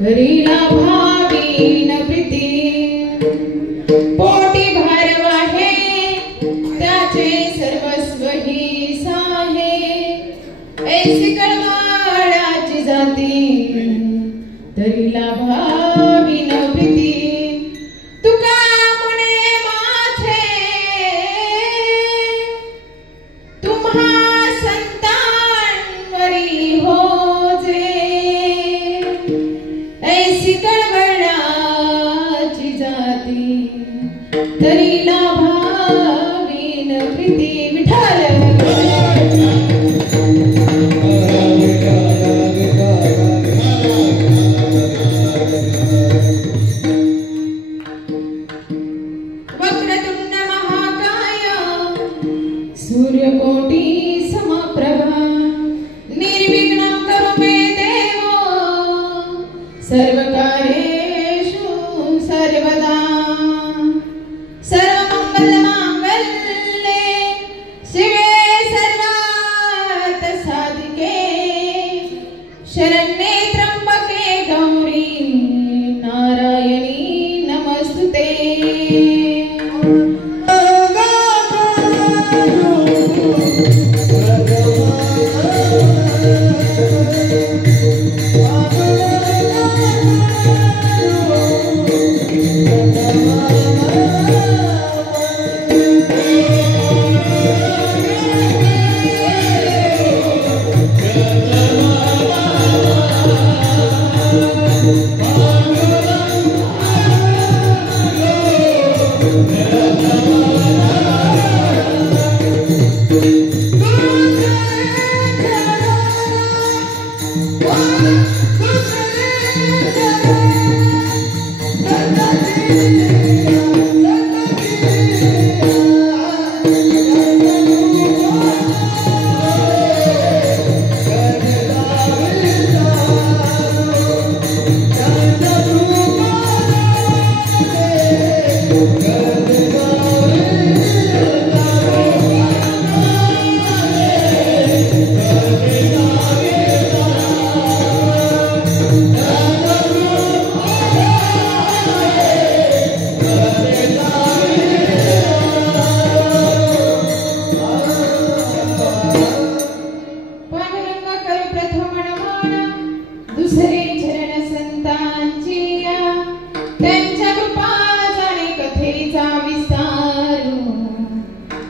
हरीला भावीन प्रीती पोटी भारवा हे त्याचे सर्वस्व ही साहे ऐसी कळवळाची जाती तरीला भावीन प्रीती तुका मुने माझे तुम्हा संतांवरी होजे ऐसी कळवळाची जाती तरीला भावीन प्रीती विठ्ठल वक्रतुंड महाकाय सूर्यकोटी समप्रभा निर्विघ्नं करो मे देव सर्वकार्येषु सर्वदा सर्वमंगलमांगल्ये शिवे सर्वार्थ साधिके शरण्ये त्र्यंबके गौरी नारायणी नमस्तुते दुसरे चरण संतांची त्यांच्या कृपा जाणे कथेचा विस्तार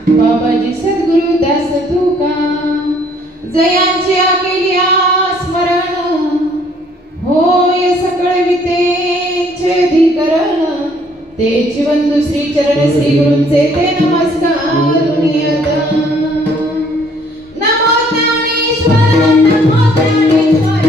बाबाजी सद्गुरु दास तुका जयांची केली स्मरण होय सकळ वितेचे अधिकरण तेची वंदू श्री चरण श्री गुरूंचे ते नमस्कार नियत नमो ज्ञानेश्वर नमो ज्ञानेश्वर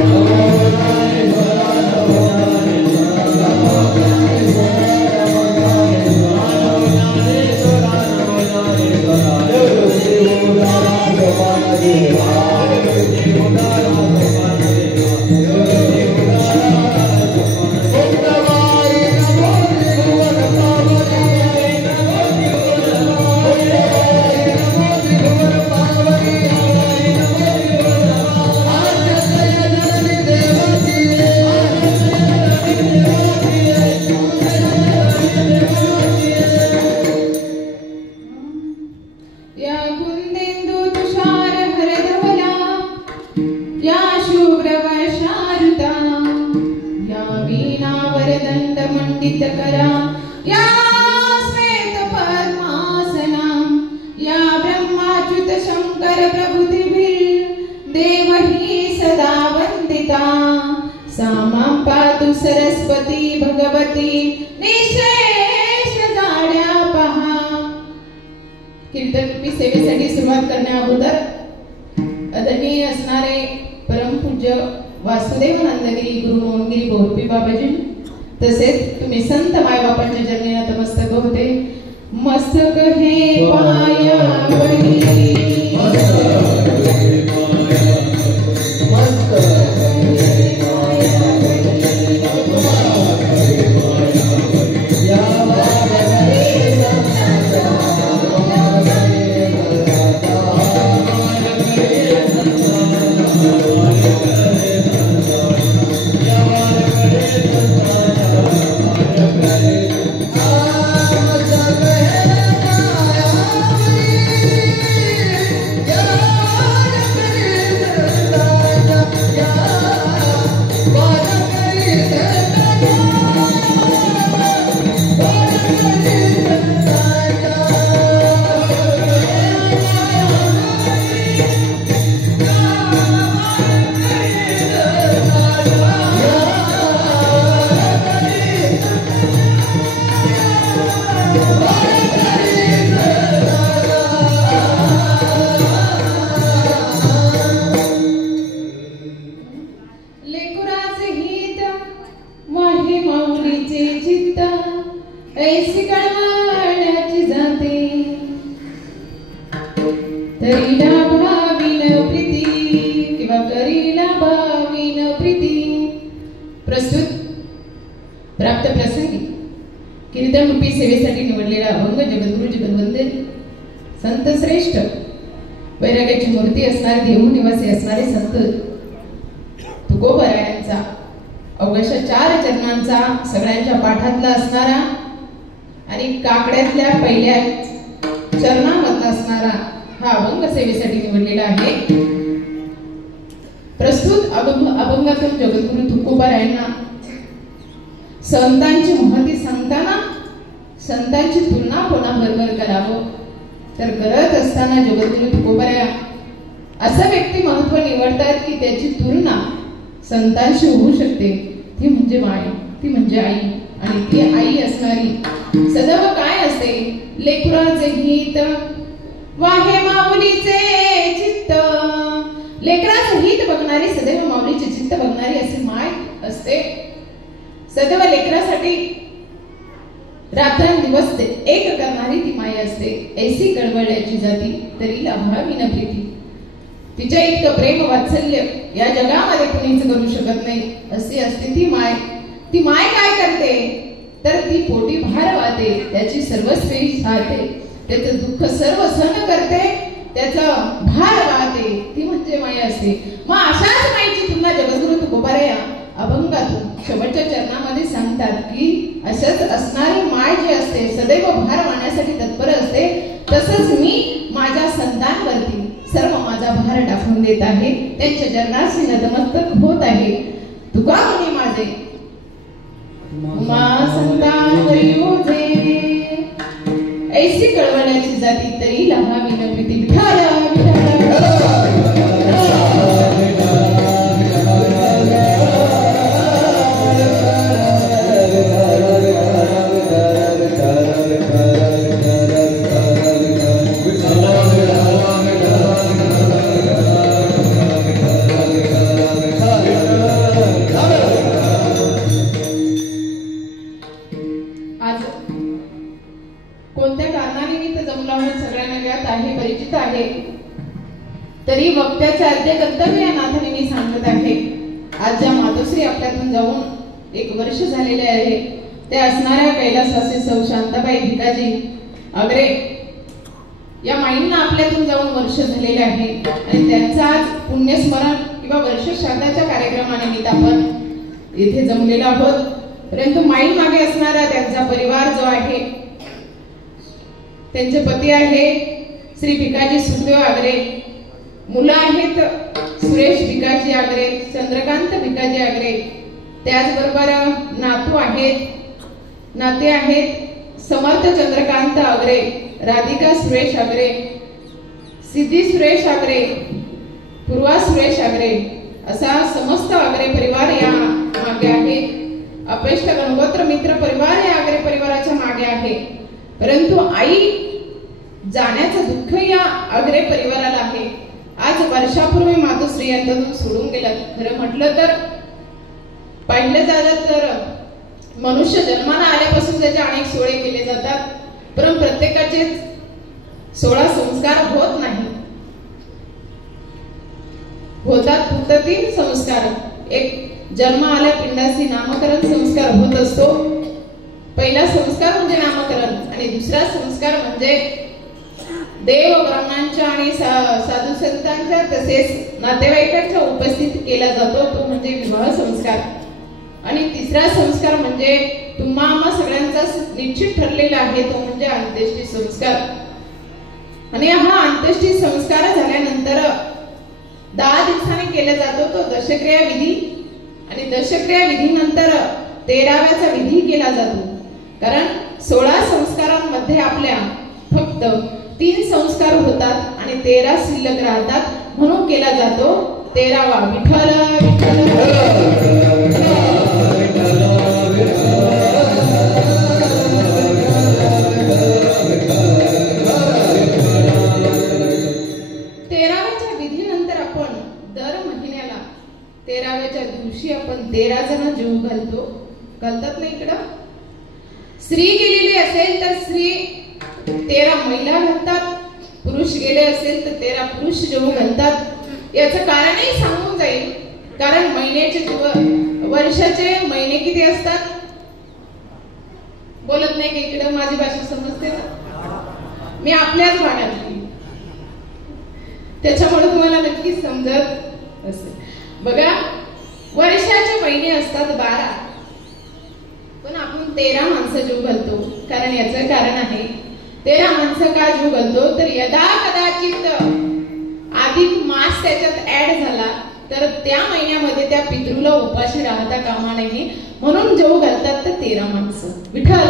करा या श्वेत पद्मासना या ब्रह्माच्युत शंकर प्रभुतिभिः देवही सदा वंदिता सामां पातु सरस्वती भगवती निशेष जाड्या पहा। कीर्तन सेवेसाठी सुरुवात करण्या अगोदर आदरणीय असणारे परमपूज्य वासुदेव नंदगिरी गुरु मोहनगिरी बोरपी बाबाजी तसेच तुम्ही संत मायबापांच्या चरणी नतमस्तक होते। मस्तक हे पायावरी ऐसी कळवळ्याची जाते तरीला भावीन प्रीती किंवा करीला भावीन प्रीती. प्रस्तुत प्राप्त प्रसंगी कीर्तन रूपी सेवेसाठी निवडलेला अभंग जगद्गुरु जगद्वंदन संत श्रेष्ठ वैराग्याची मूर्ती असणारे देहू निवासी असणारे संत तुकोबरायांचा अवघ्या 4 चरणांचा सगळ्यांच्या पाठातला असणारा आणि काकड्यातल्या पहिल्या चरणामधला असणारा हा अभंग सेवेसाठी निवडलेला आहे. प्रस्तुत अभंगातून जगद्गुरु तुकोबरायांना संतांची महती सांगताना संतांची तुलना कोणाबरोबर करावं तर करत असताना जगद्गुरु तुकोबराया असं व्यक्तिमत्व निवडतात की त्याची तुलना संतांशी होऊ शकते. ती म्हणजे माय, ती म्हणजे आई, आणि ती आई असणारी सदैव काय असते, लेकराचे हित वाहे माऊलीचे चित्त. लेकराचे हित बघणारी सदैव माऊलीचे चित्त बघणारी असे माय असते. सदैव लेकरासाठी रात्रंदिवस एक करणारी ती माय असते. ऐसी कळवळ्याची जाती तरी लाभावी न प्रीती. तिच्या इतकं प्रेम वात्सल्य या जगामध्ये कुणीच करू शकत नाही अशी असते ती माय. ती माय काय करते तर ती पोटी भार वाहते, त्याची सर्वस्वी सारते, त्याचं दुःख सर्व सहन करते, त्याचा भार वाहते, ती म्हणजे माय असते. मग अशाच मायेची तुलना जगद्गुरु तुकोबराया अभंगातून शेवटच्या चरणामध्ये सांगतात की अशाच असणारी माय जी असते सदैव भार वाहण्यासाठी तत्पर असते. तसंच मी माझ्या संतांवरती सर्व माझा भार टाकून देत आहे, त्यांच्या चरणाशी नतमस्तक होत आहे. तुका म्हणे माझे मा संतांवरी ओझे, ऐसी कळवळ्याची जाती तरी लाभावी न प्रीती. तरी वक्त्याचे अर्धे कर्तव्य या नाथाने मी सांगत आहे. आज ज्या मातोश्री आपल्यातून जाऊन 1 वर्ष झालेले आहे त्या असणाऱ्या कैलासवासी सौ शांताबाई भिकाजी आगरे या माईंना आपल्यातून जाऊन वर्ष झालेले आहे आणि त्यांचं आज पुण्यस्मरण किंवा वर्ष श्राद्धाच्या कार्यक्रमानिमित्त आपण इथे जमलेलो आहोत. परंतु माई मागे असणारा त्यांचा परिवार जो आहे, त्यांचे पती आहे श्री भिकाजी सुखदेव आगरे, मुलं आहेत सुरेश भिकाजी आगरे, चंद्रकांत भिकाजी आगरे, त्याचबरोबर नाते आहेत समर्थ चंद्रकांत आगरे, राधिका सुरेश आगरे, सिद्धी सुरेश आगरे, पूर्वा सुरेश आगरे, असा समस्त आगरे परिवार या मागे आहे. अपेष्ट गणगोत्र मित्र परिवार या आगरे परिवाराच्या मागे आहे. परंतु आई जाण्याचं दुःख या आगरे परिवाराला आहे. आज वर्षापूर्वी मातोश्री यांच्यातून सोडून गेला. खरं म्हटलं तर पाहिलं झालं तर मनुष्य जन्माला आल्यापासून त्याचे अनेक सोहळे केले जातात, परंतु प्रत्येकाचे 16 संस्कार होत नाही. होतात फक्त 3 संस्कार. एक जन्म आल्या पिंडाची नामकरण संस्कार होत असतो. पहिला संस्कार म्हणजे नामकरण आणि दुसरा संस्कार म्हणजे देव ब्राह्मणांच्या आणि साधू संतांच्या तसेच नातेवाईकांच्या उपस्थित केला जातो, तो म्हणजे विवाह संस्कार. आणि तिसरा संस्कार म्हणजे तुम्हा आम्हा सगळ्यांचा निश्चित ठरलेला आहे, तो म्हणजे अंत्येष्टी संस्कार. आणि हा अंत्येष्टी संस्कार झाल्यानंतर 10 दिवसांनी केला जातो तो दशक्रिया विधी. आणि दशक्रिया विधीनंतर 13व्याचा विधी केला जातो. कारण 16 संस्कारांमध्ये आपल्या फक्त 3 संस्कार होतात आणि 13 शिल्लक राहतात, म्हणून केला जातो 13वा विठ्ठल विठ्ठल. 13व्याच्या विधीनंतर आपण दर महिन्याला 13व्याच्या दिवशी आपण 13 जण जीव घालतात ना इकडं. स्त्री गेलेली असेल तर स्त्री 13 महिला घालतात, पुरुष गेले असेल तर 13 पुरुष जेवू घालतात. याचं कारणही सांगून जाईल. कारण महिन्याचे वर्षाचे महिने किती असतात? बोलत नाही की इकडे माझी भाषा समजते ना, मी आपल्याच भागातली, त्याच्यामुळे तुम्हाला नक्कीच समजत असेल. बघा, वर्षाचे महिने असतात 12, पण आपण 13 माणसं जीव घालतो. कारण याचं कारण आहे, 13 माणसं का जीव घालतो तर यदा कदाचित अधिक मास त्याच्यात ऍड झाला तर त्या महिन्यामध्ये त्या पितृला उपाशी राहता कामा नये, म्हणून जेव घालतात तर 13 माणसं. विठ्ठल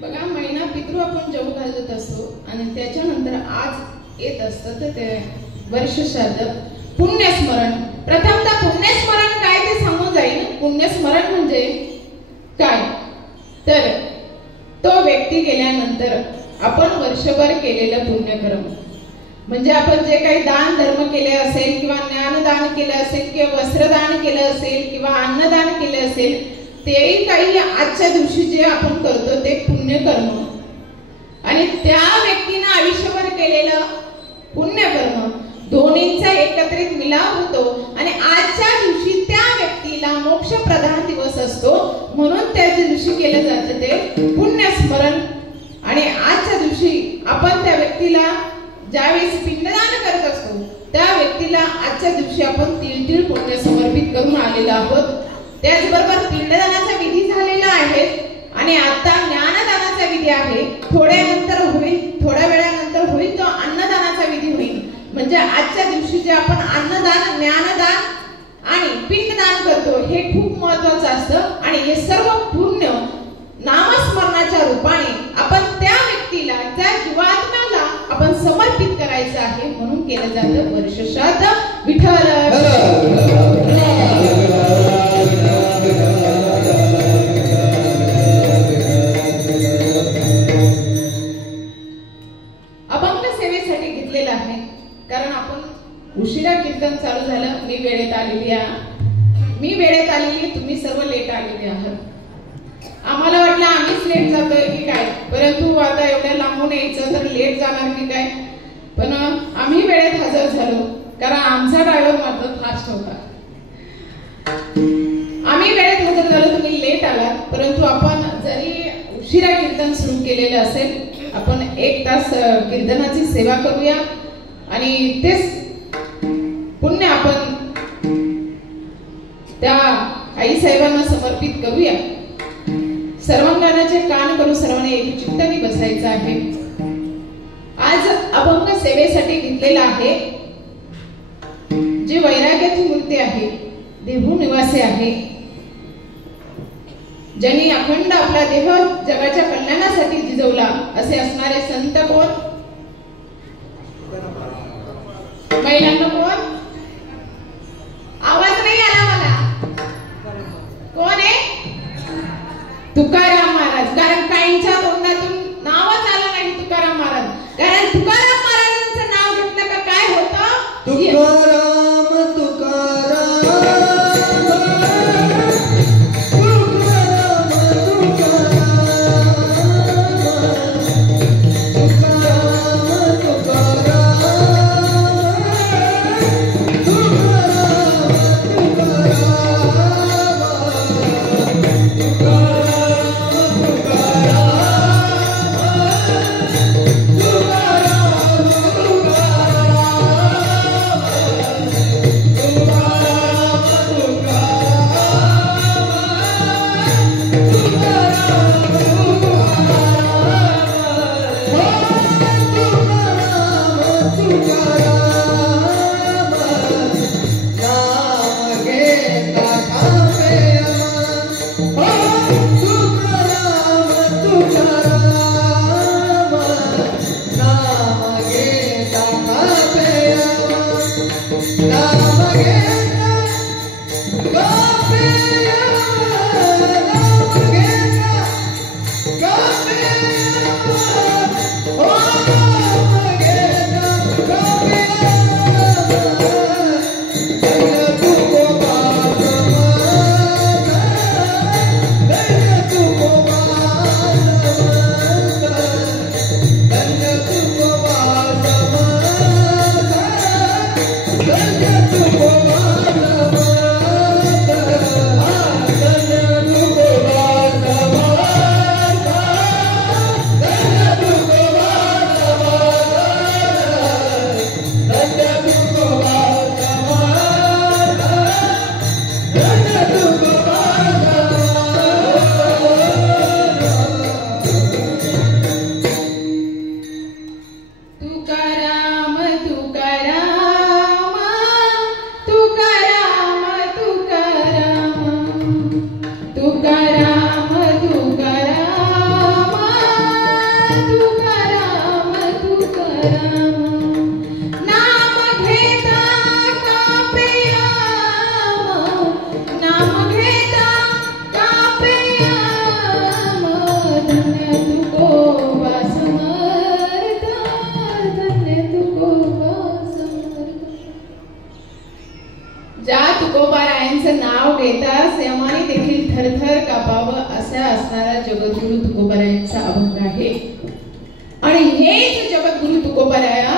बघा, महिना पितृ आपण जेव घालत असतो आणि त्याच्यानंतर आज येत असतं तर ते वर्ष श्राद्ध, पुण्यस्मरण. प्रथमतः पुण्यस्मरण काय ते सांगून जाईल. पुण्यस्मरण म्हणजे काय तर तो व्यक्ती गेल्यानंतर आपण वर्षभर केलेलं पुण्यकर्म, म्हणजे आपण जे काही दान धर्म केले असेल किंवा ज्ञानदान केलं असेल किंवा वस्त्रदान केलं असेल किंवा अन्नदान केलं असेल, तेही काही आजच्या दिवशी जे आपण करतो ते पुण्यकर्म. आणि त्या व्यक्तीनं आयुष्यभर केलेलं पुण्यकर्म दोन्हींचा एकत्रित मिलाप होतो आणि आजच्या दिवशी त्या व्यक्तीला मोक्षप्रधान दिवस असतो, म्हणून त्या दिवशी केलं जातं ते पुण्यस्मरण. आणि आजच्या दिवशी आपण त्या व्यक्तीला ज्यावेळेस पिंडदान करत असतो त्या व्यक्तीला आजच्या दिवशी आपण तिळ पुण्य समर्पित करून आलेलो आहोत. त्याचबरोबर पिंडदानाचा विधी झालेला आहे आणि आता ज्ञानदानाचा विधी आहे. थोड्या वेळानंतर होईल तो अन्नदानाचा विधी होईल. म्हणजे आजच्या दिवशी जे आपण अन्नदान, ज्ञानदान आणि पिंडदान करतो हे खूप महत्वाचं असतं. आणि हे सर्व पुण्य नामस्मरणाच्या रूपाने आपण त्या व्यक्तीला, त्या जीवात्म्याला आपण समर्पित करायचं आहे, म्हणून केलं जातं वर्ष श्राद्ध. विठ्ठल अभंग सेवेसाठी घेतलेलं आहे. कारण आपण उशिरा कीर्तन चालू झालं, मी वेळेत आलेली, तुम्ही सर्व लेट आलेले आहात. आम्हाला वाटलं आम्हीच लेट जातोय की काय, परंतु आता एवढ्या लांबून यायचं तर लेट जाणार की काय, पण आम्ही वेळेत हजर झालो. कारण आमचा ड्रायव्हर मात्र फास्ट होता. आम्ही वेळेत हजर झालो, तुम्ही लेट आलात. परंतु आपण जरी उशिरा कीर्तन सुरू केलेलं असेल, आपण 1 तास कीर्तनाची सेवा करूया आणि तेच पुण्य आपण त्या आई साहेबांना समर्पित करूया. सर्वांगाचे कान करून सर्वांनी एक चित्ताने बसायचं आहे. आज अभंग सेवेसाठी घेतलेला आहे. जे वैराग्याची मूर्ती आहे, देहू निवासी आहे, ज्यांनी अखंड आपला देह जगाच्या कल्याणासाठी जिजवला, असे असणारे संत कोण? महिलांना कोण? आवाज नाही आला मला. कोण आहे? तुकाराम महाराज. कारण काहींच्या तोंडातून नावच आलं नाही तुकाराम महाराज. कारण तुकाराम महाराजांचं नाव घेतलं का काय होतं? तुकाराम तुकाराम तुकाराम तुकाराम नाम घेता कापे आम नाम घेता कापे आम धन्य तुकोबा समर्थ धन्य तुकोबा समर्थ। ज्या तुकोबारायांचं नाव घेताच यमाने देखील थरथर कापावं असा असणारा जगद्गुरु तुकोबारायांचा अभंग आहे। आणि हेच जगद्गुरु तुकोबाराया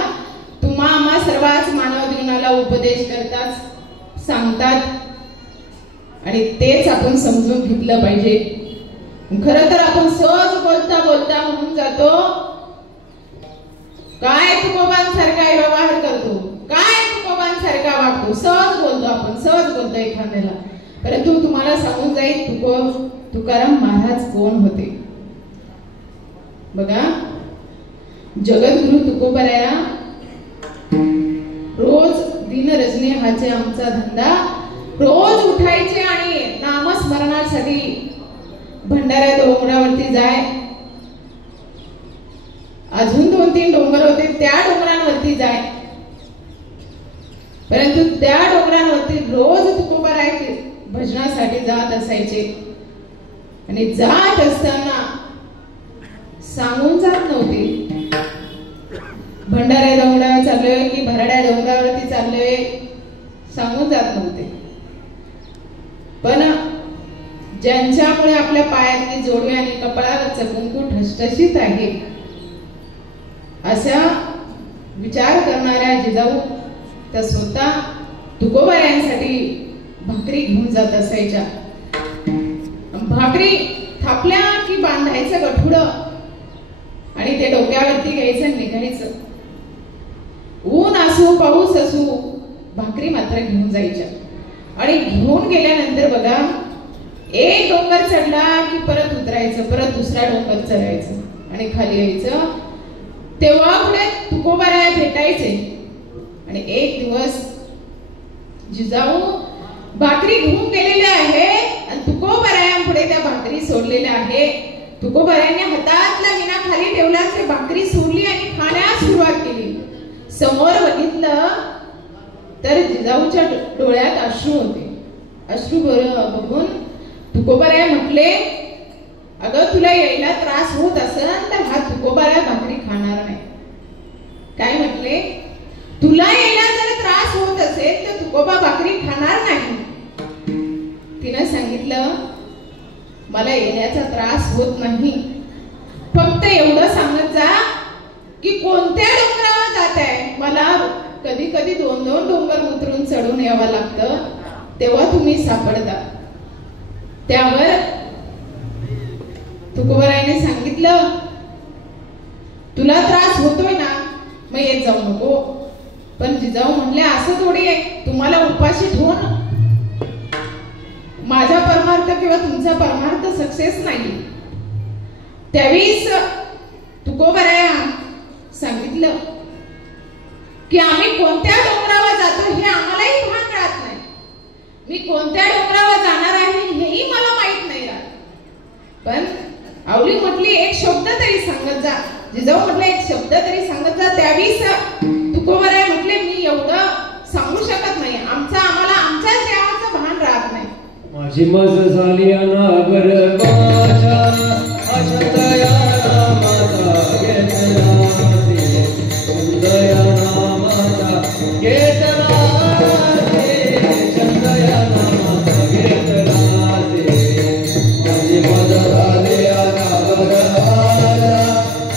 तुम्हा आम्हा सर्वच मानव जीवनाला उपदेश करतात सांगतात आणि तेच आपण समजून घेतलं पाहिजे। खरं तर आपण सहज बोलता बोलता म्हणून जातो काय तुकोबांसारखा व्यवहार करतो काय तुकोबांसारखा वागतो सहज बोलतो आपण सहज बोलतो एखाद्याला। परंतु तुम्हाला सांगून जाईल तुकाराम महाराज कोण होते। बघा जगद्गुरु तुकोबाराया रोज दिन रजनी हाचे आमचा धंदा रोज उठायचे आणि नामस्मरणासाठी भंडारा डोंगरावरती जाय। अजून 2-3 डोंगर होते त्या डोंगरांवरती जाय। परंतु त्या डोंगरांवरती रोज तुकोबाराय भजनासाठी जात असायचे आणि जात असताना सांगून जात नव्हते भंडारा डोंगरावर चाललोय की भराड्या डोंगरावरती चाललोय सांगून जात नव्हते। पण ज्यांच्यामुळे आपल्या पायातली जोडवे आणि कपाळावरचं कुंकू ठसठशीत आहे अशा विचार करणाऱ्या जिजाऊ त्या स्वतः तुकोबारायांसाठी भाकरी घेऊन जात असायच्या। भाकरी थापल्या की बांधायचं गठुड आणि ते डोक्यावरती घ्यायचं निघायचं। ऊन असो पाऊस असो भाकरी मात्र घेऊन जायच्या आणि घेऊन गेल्यानंतर बघा एक डोंगर चढला की परत उतरायचं परत दुसरा डोंगर चढायचं आणि खाली यायचं। तेव्हा पुढे तुकोबाराया भेटायचे आणि एक दिवस जिजाऊ भाकरी घेऊन गेलेले आहे आणि तुकोबारायांपुढे त्या भाकरी सोडलेल्या आहे। तुकोबारायांनी हातातला विना खाली ठेवला ते भाकरी सोडली आणि खाण्यास सुरुवात केली। समोर बघितलं तर जिजाऊच्या डोळ्यात अश्रू होते। अश्रू बघून तुकोबाराया म्हटले अगं तुला यायला त्रास होत असेल तर हा तुकोबाराया भाकरी खाणार नाही। काय म्हटले तुला यायला जर त्रास होत असेल तर तुकोबा भाकरी खाणार नाही। तिने सांगितलं मला येण्याचा त्रास होत नाही फक्त एवढं सांगत जा की कोणत्या डोंगरावर जात आहे। मला कधी कधी 2-2 डोंगर उतरून चढून यावं लागतं तेव्हा तुम्ही सापडता। त्यावर तुकोबारायाने सांगितलं तुला त्रास होतोय ना मग येत जाऊ नको। पण जिजाऊ म्हणले असं थोडी आहे तुम्हाला उपाशी ठेवून माझा परमार्थ किंवा तुमचा परमार्थ सक्सेस नाही। त्यावेळीच तुकोबाराया सांगितलं की आम्ही कोणत्या डोंगरावर जातो हे आम्हालाही भान राहत नाही। मी कोणत्या डोंगरावर जाणार आहे हेही मला माहित नाही राहत। पण आवली म्हटली एक शब्द तरी सांगत जा। जिजाऊ म्हटले एक शब्द तरी सांगत जा। त्यावेळीच तुकोबाराया म्हटले मी एवढं सांगू शकत नाही आम्हाला आमच्याच देवाचं भान राहत नाही। माझी मज झाली अनागर माझ्या अशतया नामाचा घेतला सुंदया नामाचा घेतला चंदया नामाचा घेतला माझी मज झाली अनागर माझ्या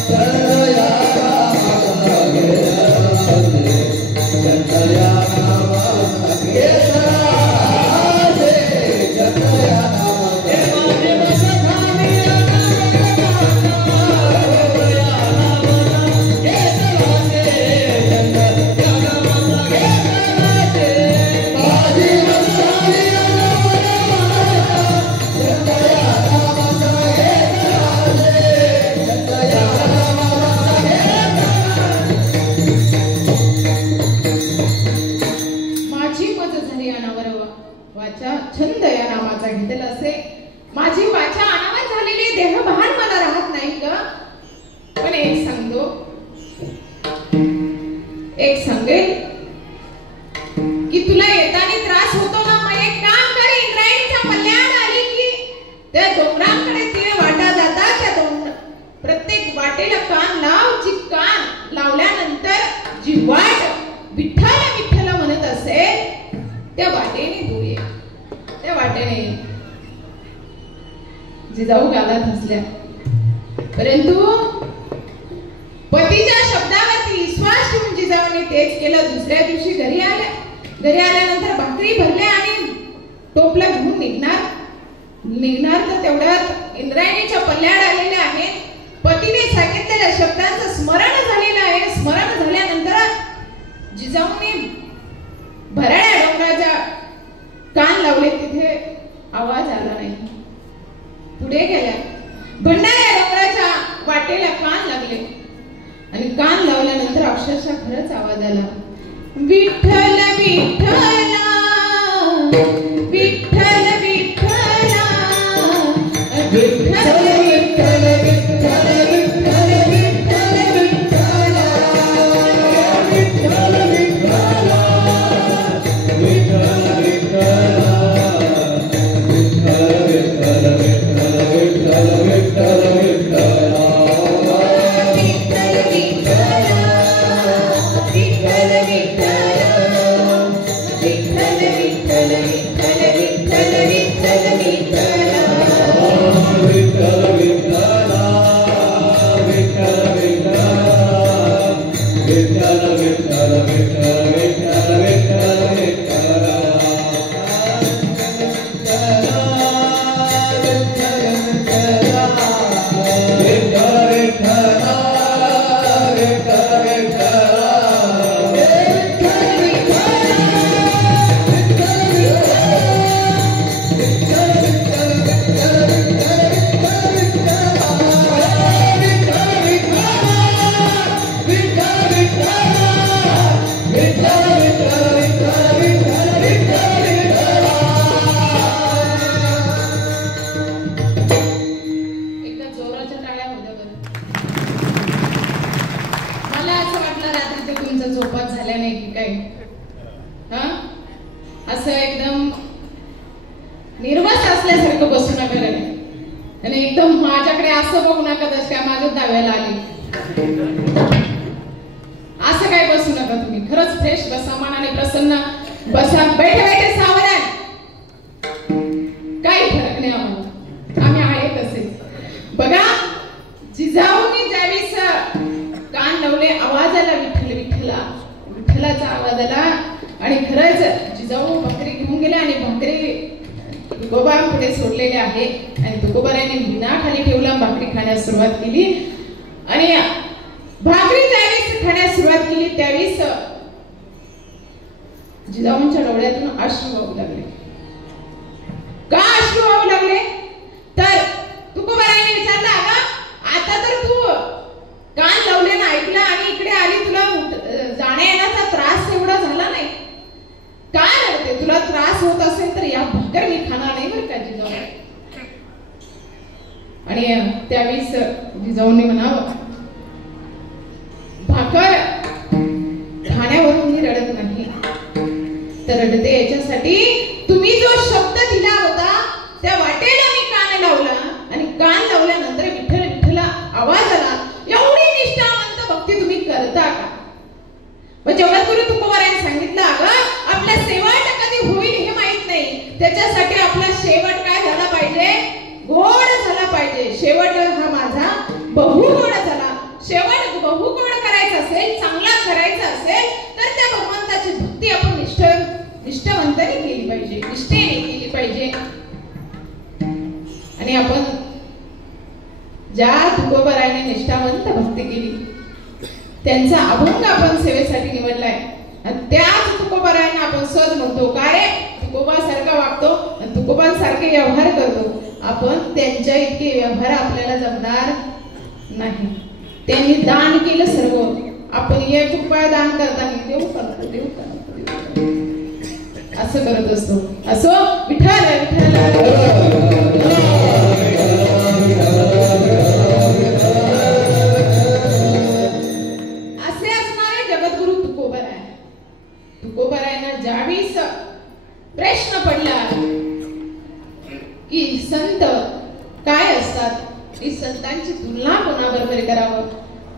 चंदया नामाचा घेतला चंदया नामाचा घेतला Yeah. सांगतो, एक सांगेल की तुला येताना त्रास होतो ना, मग एक काम कर, इंद्रायणीच्या पल्ल्यात आली की त्या डोंगरांकडे तिने वाटा जातात, त्या प्रत्येक वाटेला कान लाव. जी कान लावल्यानंतर जी वाट विठ्ठल विठ्ठल म्हणत असेल त्या वाटेने दूर ये, त्या वाटेने जिजाऊ गालात हसल्या. परंतु पतीच्या शब्दावरती विश्वास ठेवून जिजाऊने तेच केलं. दुसऱ्या दिवशी घरी आल्या. घरी आल्यानंतर भाकरी भरल्या आणि टोपला घेऊन निघणार तर तेवढ्यात इंद्रायणीच्या पल्ल्याड आलेल्या आहेत. पतीने सांगितलेल्या शब्दांचं स्मरण झालेलं आहे. स्मरण झाल्यानंतर जिजाऊने भराड्या डोंगराच्या कान लावले, तिथे आवाज आला नाही. पुढे गेल्या, भंडाऱ्या डोंगराच्या वाटेला कान लागले आणि कान लावल्यानंतर अक्षरशः खरंच आवाज आला, विठ्ठल विठ्ठला विठ्ठल विठ्ठला विठ्ठल विठ्ठल विठ्ठल विठ्ठल विठ्ठल विठ्ठल विठ्ठल विठ्ठल जिजाऊंच्या डोळ्यातून अश्रू वाहू लागले. का अश्रू वाहू लागले? तर तुकोबाराने विचारलं, अगं आता तर तू कान लावले ना, ऐकलं आणि इकडे आली, तुला जाण्या येण्याचा त्रास एवढा झाला नाही का रडते? तुला त्रास होत असेल तर या भाकर मी खाणार नाही बरं का जिजाऊ. आणि त्यावेळेस जिजाऊंनी म्हणावं, भाकर खाण्यावरून मी रडत नाही, तर रडते याच्यासाठी तुम्ही जो शब्द दिला होता त्या वाटेला मी कान लावला आणि कान लावल्यानंतर विठ्ठल विठ्ठल आवाज आला. एवढी निष्ठावंत भक्ती तुम्ही करता का? मग जगद्गुरु तुकोबारायांनी सांगितलं, अगं आपला शेवट कधी होईल हे माहित नाही, त्याच्यासाठी आपला शेवट काय झाला पाहिजे? गोड झाला पाहिजे. शेवट हा माझा बहुगोड झाला. शेवट बहुगोड करायचा असेल, चांगला करायचा असेल तर त्या भगवंताची भक्ती आपण निष्ठावंताने केली पाहिजे, निष्ठेने केली पाहिजे. आणि आपण ज्या तुकोबारायाने निष्ठावंत भक्ती केली त्यांचा अभंग आपण सेवेसाठी निवडलाय आणि त्याच तुकोबारायांना आपण सहज म्हणतो, का रे तुकोबा सारखा वागतो आणि तुकोबांसारखे व्यवहार करतो. आपण त्यांच्या इतके व्यवहार आपल्याला जमणार नाही. त्यांनी दान केलं सर्व, आपण 1 रुपया दान करताना देऊ करतो असं करत असतो. असो विठ्ठल विठ्ठल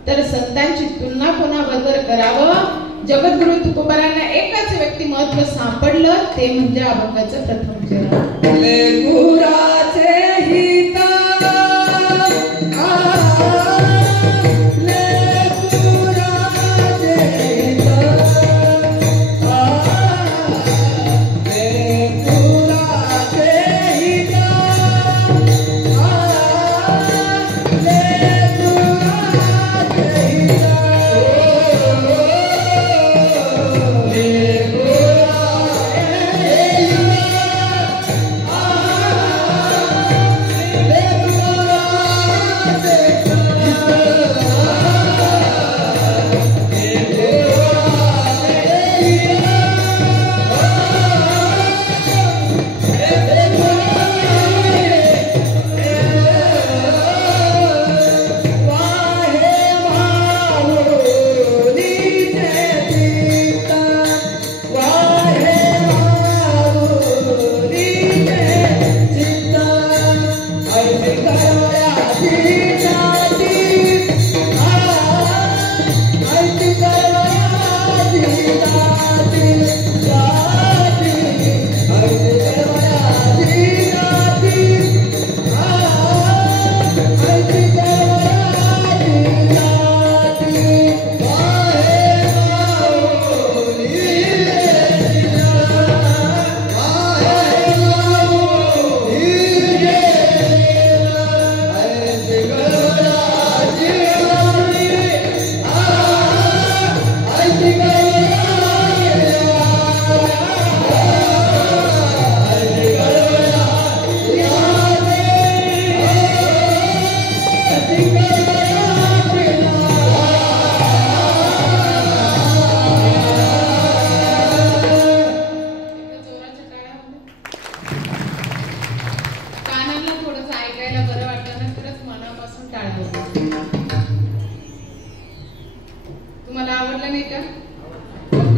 तर संतांची तुलना कोणाबरोबर करावं? जगद्गुरु तुकोबारांना एकच व्यक्तिमत्व सापडलं, ते म्हणजे अभंगाचं प्रथम चरण. लेकुराचे हित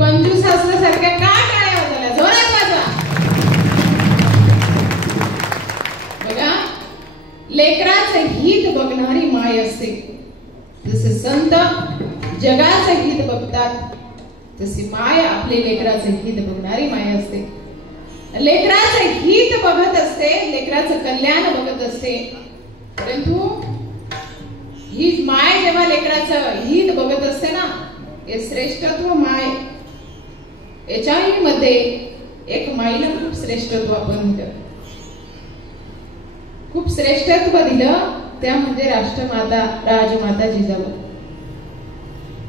कंजूस असल्यासारख्या का टाळ्या वाजवल्या? जोरात वाजवा. बघा, लेकराचं हित बघणारी माय असते. जसे संत जगाचं हित बघतात, तशी माय आपले लेकराचं हित बघणारी माय असते. लेकराचं हित बघत असते, लेकराचं कल्याण बघत असते. परंतु ही माय जेव्हा लेकराचं हित बघत असते ना, हे श्रेष्ठत्व माय याच्याही मध्ये एक माईला खूप श्रेष्ठत्व आपण दिलं, खूप श्रेष्ठत्व दिलं. त्या म्हणजे राष्ट्रमाता राजमाता जिजाऊ.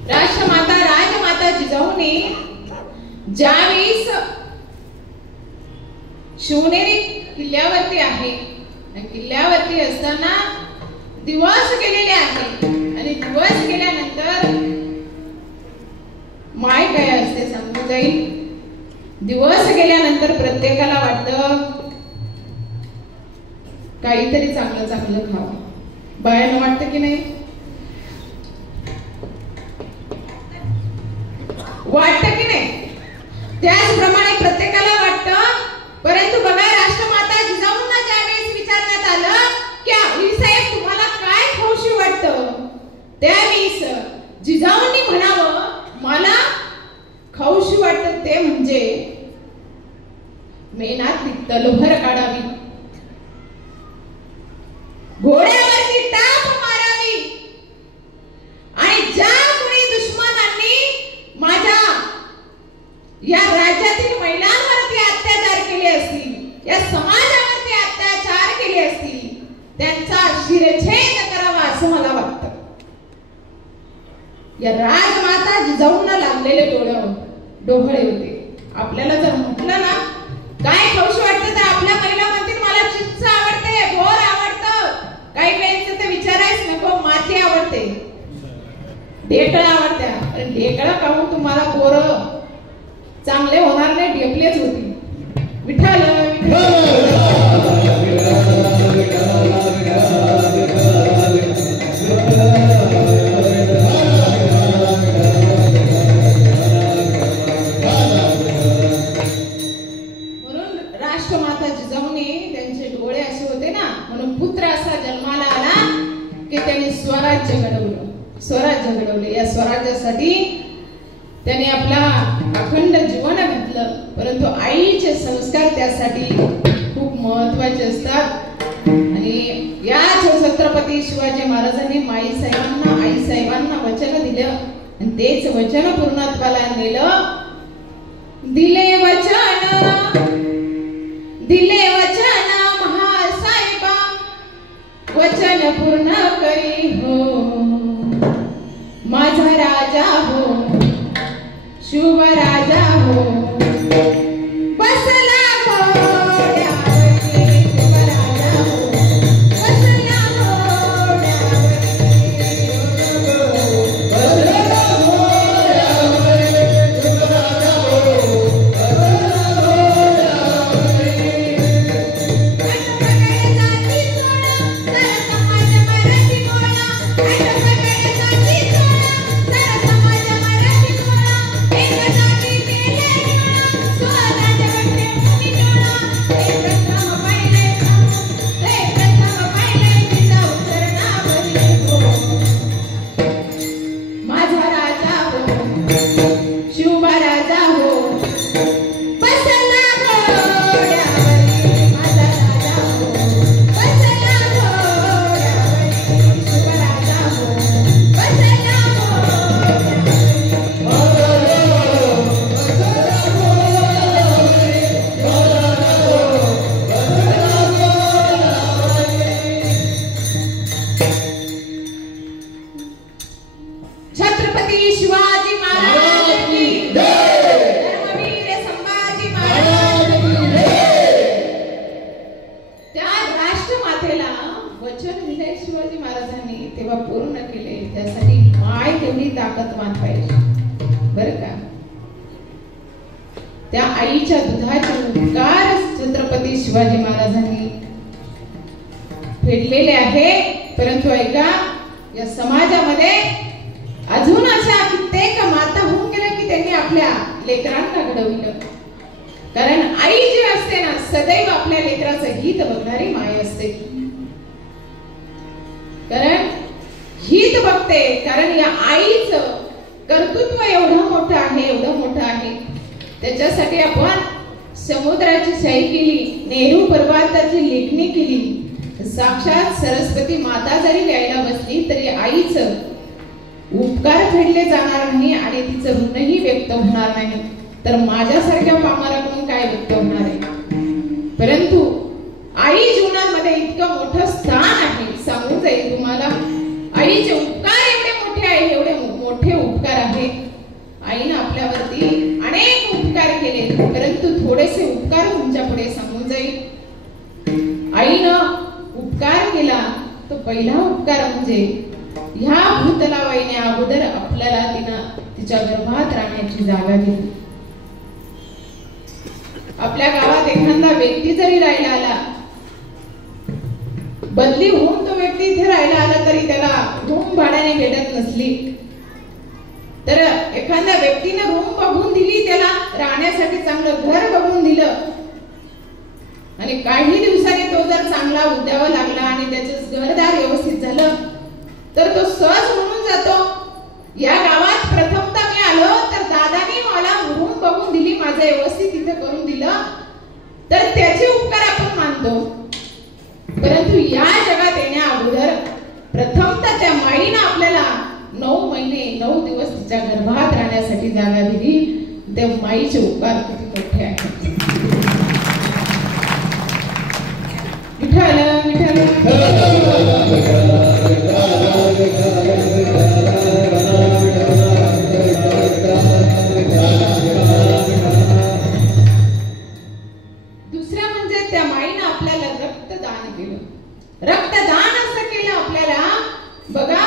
राष्ट्रमाता राजमाता जिजाऊने ज्यावेळेस शिवनेरी किल्ल्यावरती आहे, किल्ल्यावरती असताना दिवस गेलेले आहे आणि दिवस गेल्यानंतर माय काय असते सांगू जाईल. दिवस गेल्यानंतर प्रत्येकाला वाटतं काहीतरी चांगलं चांगलं खावं. बायांना वाटतं की नाही? वाटतं की नाही? त्याचप्रमाणे प्रत्येकाला वाटतं. परंतु बघा, राष्ट्रमाता जिजाऊंना ज्यावेळेस विचारण्यात आलं की आईसाहेब तुम्हाला काय खाऊशी वाटतं, त्यावेळेस जिजाऊंनी म्हणावं मला खाऊशी वाटतं ते म्हणजे मेनातली तलवार काढावी, घोड्यावरती टाप मारावी आणि ज्या कोणी दुश्मनांनी माझ्या या राज्यातील महिलांवरती अत्याचार केले असतील, या समाजावरती अत्याचार केले असतील, त्यांचा शिरच्छेद करावा असं मला वाटतं. या राजमाता जिजाऊंना लागलेले डोळे होते. आपल्याला जर म्हटलं ना काय खाऊशी वाटतं, तर आपल्या महिला म्हणतील मला चिप्स आवडते, बोर आवडतं, काही काहींचं ते विचारायच नको, माती आवडते, ढेकळं आवडत्या. अरे ढेकळं खाऊन तुम्हाला पोर चांगले होणार नाही, ढेपलेच होतील. विठ्ठल म्हणून राष्ट्रमाता जिजाऊने त्यांचे डोळे असे होते ना, म्हणून पुत्र असा जन्माला आला की त्यांनी स्वराज्य घडवलं. स्वराज्य या स्वराज्यासाठी त्याने आपला अखंड जीवन घातलं. परंतु आईचे संस्कार त्यासाठी खूप महत्वाचे असतात. आणि याच छत्रपती शिवाजी महाराजांनी आई साहेबांना वचन दिलं आणि तेच वचन पूर्णत्वाला नेलं. दिले वचन महासाहेबा वचन पूर्ण करी हो. माझा राजा हो शुभ राजा हो बसला घोड्यावरी. शुभ राजा हो बसला शिवाजी महाराजांनी फेडलेले आहे. परंतु ऐका, या समाजामध्ये अजून अशा कित्येक माता होऊन गेल्या की त्यांनी आपल्या लेकरांना घडविलं. कारण आई जी असते ना, सदैव आपल्या लेकराचं हित बघणारी माय असते. कारण हित बघते, कारण या आईचं कर्तृत्व एवढं मोठं आहे. त्याच्यासाठी आपण समुद्राची सही केली, नेहरू पर्वताची लेखणी केली. साक्षात सरस्वती माता जरी लिहायला बसली तरी आईचं उपकार फेडले जाणार नाही आणि तिचं ऋणही व्यक्त होणार नाही. तर माझ्यासारख्या पामराकडून काय व्यक्त होणार आहे? परंतु आई जीवनामध्ये इतकं मोठं स्थान आहे, सांगून जाईल तुम्हाला. आईचे उपकार एवढे मोठे आहे, एवढे मोठे उपकार आहे. आईनं आपल्यावरती अनेक उपकार केले, परंतु थोडेसे उपकार तुमच्या पुढे सांगून जाईल. आईनं उपकार केला तो पहिला उपकार म्हणजे ह्या भूतलावर येण्या अगोदर आपल्याला तिनं तिच्या गर्भात राहण्याची जागा दिली. आपल्या गावात एखादा व्यक्ती जरी राहायला आला, बदली होऊन तो व्यक्ती इथे राहायला आला तरी त्याला रूम भाड्याने भेटत नसली, तर एखाद्या व्यक्तीने रूम बघून दिली, त्याला राहण्यासाठी चांगलं घर बघून दिलं आणि काही दिवसांनी तो जर चांगला उद्यावा लागला आणि त्याचं घरदार व्यवस्थित झालं तर तो सहज म्हणून जातो, या गावात प्रथमतः मी आलो तर दादानी मला रूम बघून दिली, माझं व्यवस्थित इथे करून दिलं, तर त्याचे उपकार आपण मानतो. परंतु या जगात येण्या अगोदर प्रथमतः त्या माईने आपल्याला 9 महिने 9 दिवस तिच्या गर्भात राहण्यासाठी जागा दिली. त्या माईचे उपकार किती मोठे आहेत. विठ्ठल दुसरा म्हणजे त्या माईने आपल्याला रक्तदान केलं. रक्तदान असं केलं आपल्याला. बघा,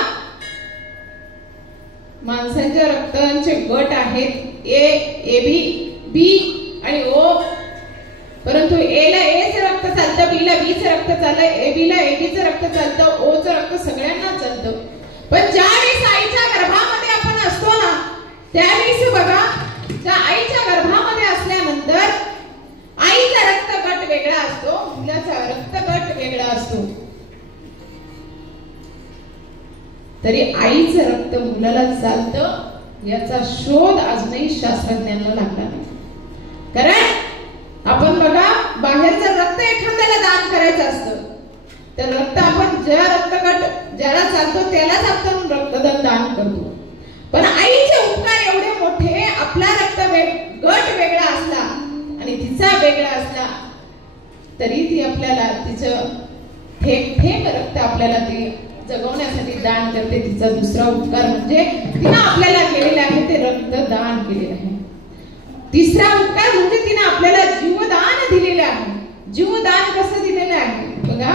माणसांच्या रक्तांचे गट आहेत, ए बी, बी आणि ओ. परंतु ए ला ए चं रक्त चालतं, बी ला बी चं रक्त चालतं, ए बी ला ए बी चं रक्त चालतं, ओ चं रक्त सगळ्यांना चालतं. पण ज्यावेळेस आईच्या गर्भामध्ये आपण असतो ना, त्यावेळेस बघा, त्या आईच्या गर्भामध्ये असल्यानंतर आईचा रक्तगट वेगळा असतो, मुलाचा रक्तगट वेगळा असतो. तरी आईचं रक्त मुलाला चालतं याचा शोध अजूनही शास्त्रज्ञांना लागला नाही. कारण आपण बघा, बाहेरचं रक्त एखाद्याला दान करायचं असतं तर रक्त आपण ज्याला चालतो त्यालाच आपण रक्तदान दान करतो. पण आईचे उपकार एवढे मोठे, आपला रक्त गट वेगळा असला आणि तिचा वेगळा असला तरी ती आपल्याला तिचं थेंब रक्त आपल्याला ती जगवण्यासाठी दान करते. तिचा दुसरा उपकार म्हणजे तिने आपल्याला केलेले आहे ते रक्तदान केलेले आहे. तिसरा उपकार म्हणजे तिने आपल्याला जीवदान दिलेले आहे. जीवदान कसं दिलेलं आहे बघा,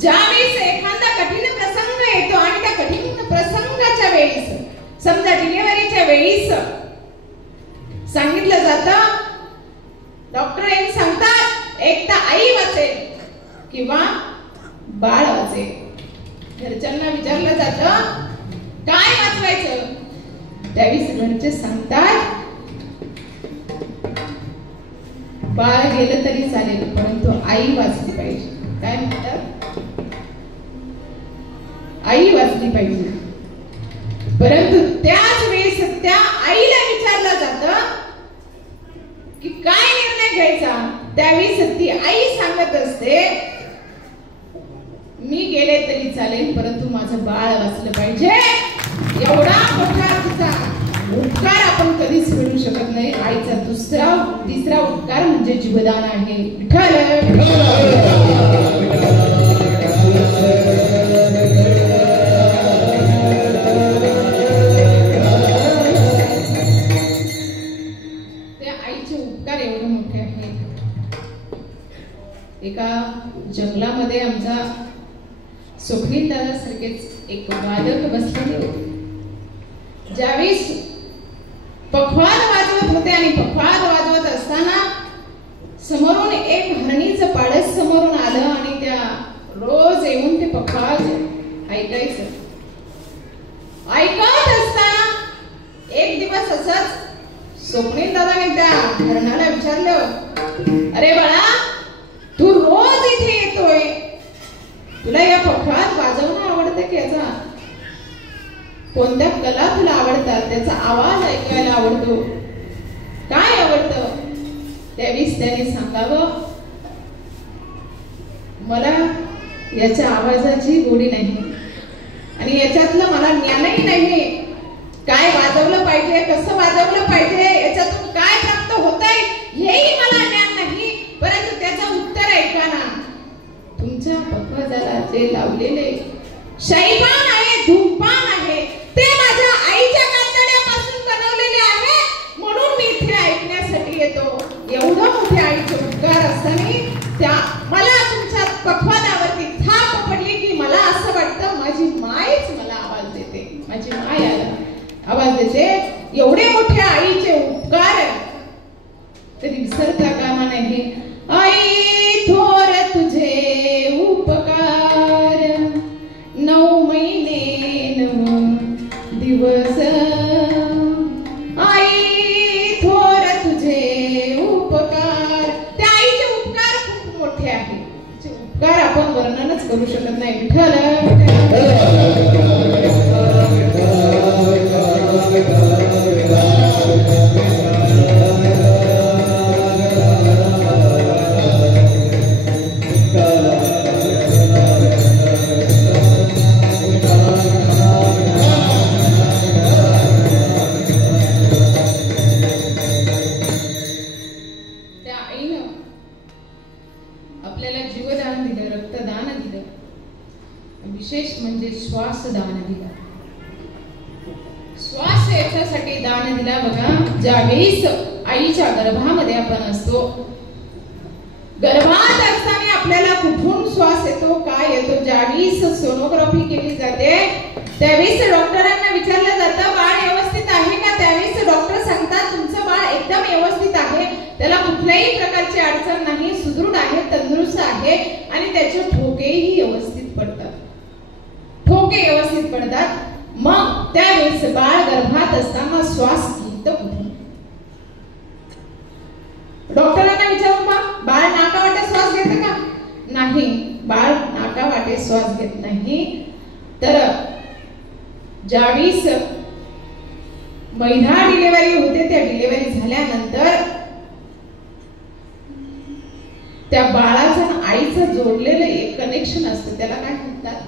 ज्यावेळेस एखादा कठीण प्रसंग येतो आणि त्या कठीण प्रसंगाच्या वेळेस, समजा डिलिव्हरीच्या वेळेस सांगितलं जातं, डॉक्टर एक सांगतात एक तर आई वाचेल किंवा बाळ वाचेल. घरच्यांना विचारलं जातं काय वाचवायचं, त्यावेळेस घरचे सांगतात बाळ गेलं तरी चालेल परंतु आई वाचली पाहिजे. काय म्हणतात, आई वाचली पाहिजे. परंतु त्याच वेळेस त्या आईला विचारलं जातं की काय निर्णय घ्यायचा, त्यावेळेस ती आई सांगत असते मी गेले तरी चालेल परंतु माझं बाळ वाचलं पाहिजे. एवढा मोठा तिचा उपकार आपण कधीच करू शकत नाही. आईचा तिसरा उपकार म्हणजे जीवदान आहे. त्या आईचे उपकार एवढे मोठे आहेत. एका जंगलामध्ये आमचा स्वप्नील दादासारखेच एक वादक बसलेले होते. ज्यावेळेस पखवाज वाजवत होते आणि पखवाज वाजवत असताना समोरून एक हरणीचं पाडस समोरून आलं आणि त्या रोज येऊन ते पखवाज ऐकायचं. ऐकत असताना एक दिवस असंच स्वप्नील दादाने त्या हरणाला विचारलं, अरे बाळा तू रोज इथे येतोय, तुला या पखवाज वाजवणं आवडतं की याचा कोणत्या कला तुला आवडतात, त्याचा आवाज ऐकायला आवडतो, काय आवडतं? त्यावेळेस त्याने सांगावं मला याच्या आवाजाची गोडी नाही आणि याच्यातलं मला ज्ञानही नाही. काय वाजवलं पाहिजे, कसं वाजवलं पाहिजे, याच्यातून काय प्राप्त होतंय हेही मला ज्ञान नाही. परंतु त्याचं उत्तर ऐका ना, तुमच्या पखवाजाला जे लावलेले शैपान आहे, धूमपान आहे ते माझ्या आईच्या कातड्यापासून बनवलेले आहे म्हणून मी इथे ऐकण्यासाठी येतो. एवढं मोठे आईचे उपकार असताना त्या मला तुमच्या पखवाजावरती थाप पडली की मला असं वाटतं माझी मायच मला आवाज देते, माझी माय आवाज देते. एवढे मोठे आईचे उपकार तरी विसरता कामा नाही. आई थोर तुझे उपकार 9 महिने 9 दिवस, आई थोर तुझे उपकार. त्या आईचे उपकार खूप मोठे आहेत. तिचे उपकार आपण वर्णनच करू शकत नाही. आपल्याला जीवदान दिलं, रक्तदान दिलं, विशेष म्हणजे श्वास दान दिला. श्वास याच्यासाठी दान दिला बघा. ज्यावेळेस आईच्या गर्भामध्ये आपण असतो, गर्भात असताना आपल्याला कुठून श्वास येतो, काय येतो, ज्यावेळेस सोनोग्राफी केली जाते त्यावेळेस डॉक्टरांना विचारलं जातं बाळ व्यवस्थित आहे का, त्यावेळेस डॉक्टर सांगतात तुमचं बाळ एकदम व्यवस्थित आहे, त्याला कुठल्याही प्रकारची अडचण नाही, सुदृढ आहे, तंदुरुस्त आहे आणि त्याचे ठोकेही व्यवस्थित पडतात, ठोके व्यवस्थित पडतात. मग त्यावेळेस बाळ गर्भात असताना श्वास घेतं कुठून? डॉक्टरांना विचारून बाळ नाकावाटे श्वास घेतं का? नाही, बाळ नाकावाटे श्वास घेत नाही. तर ज्यावेळेस महिना डिलिव्हरी होते, त्या डिलिव्हरी झाल्यानंतर त्या बाळाचं आणि आईचं जोडलेलं एक कनेक्शन असतं, त्याला काय म्हणतात?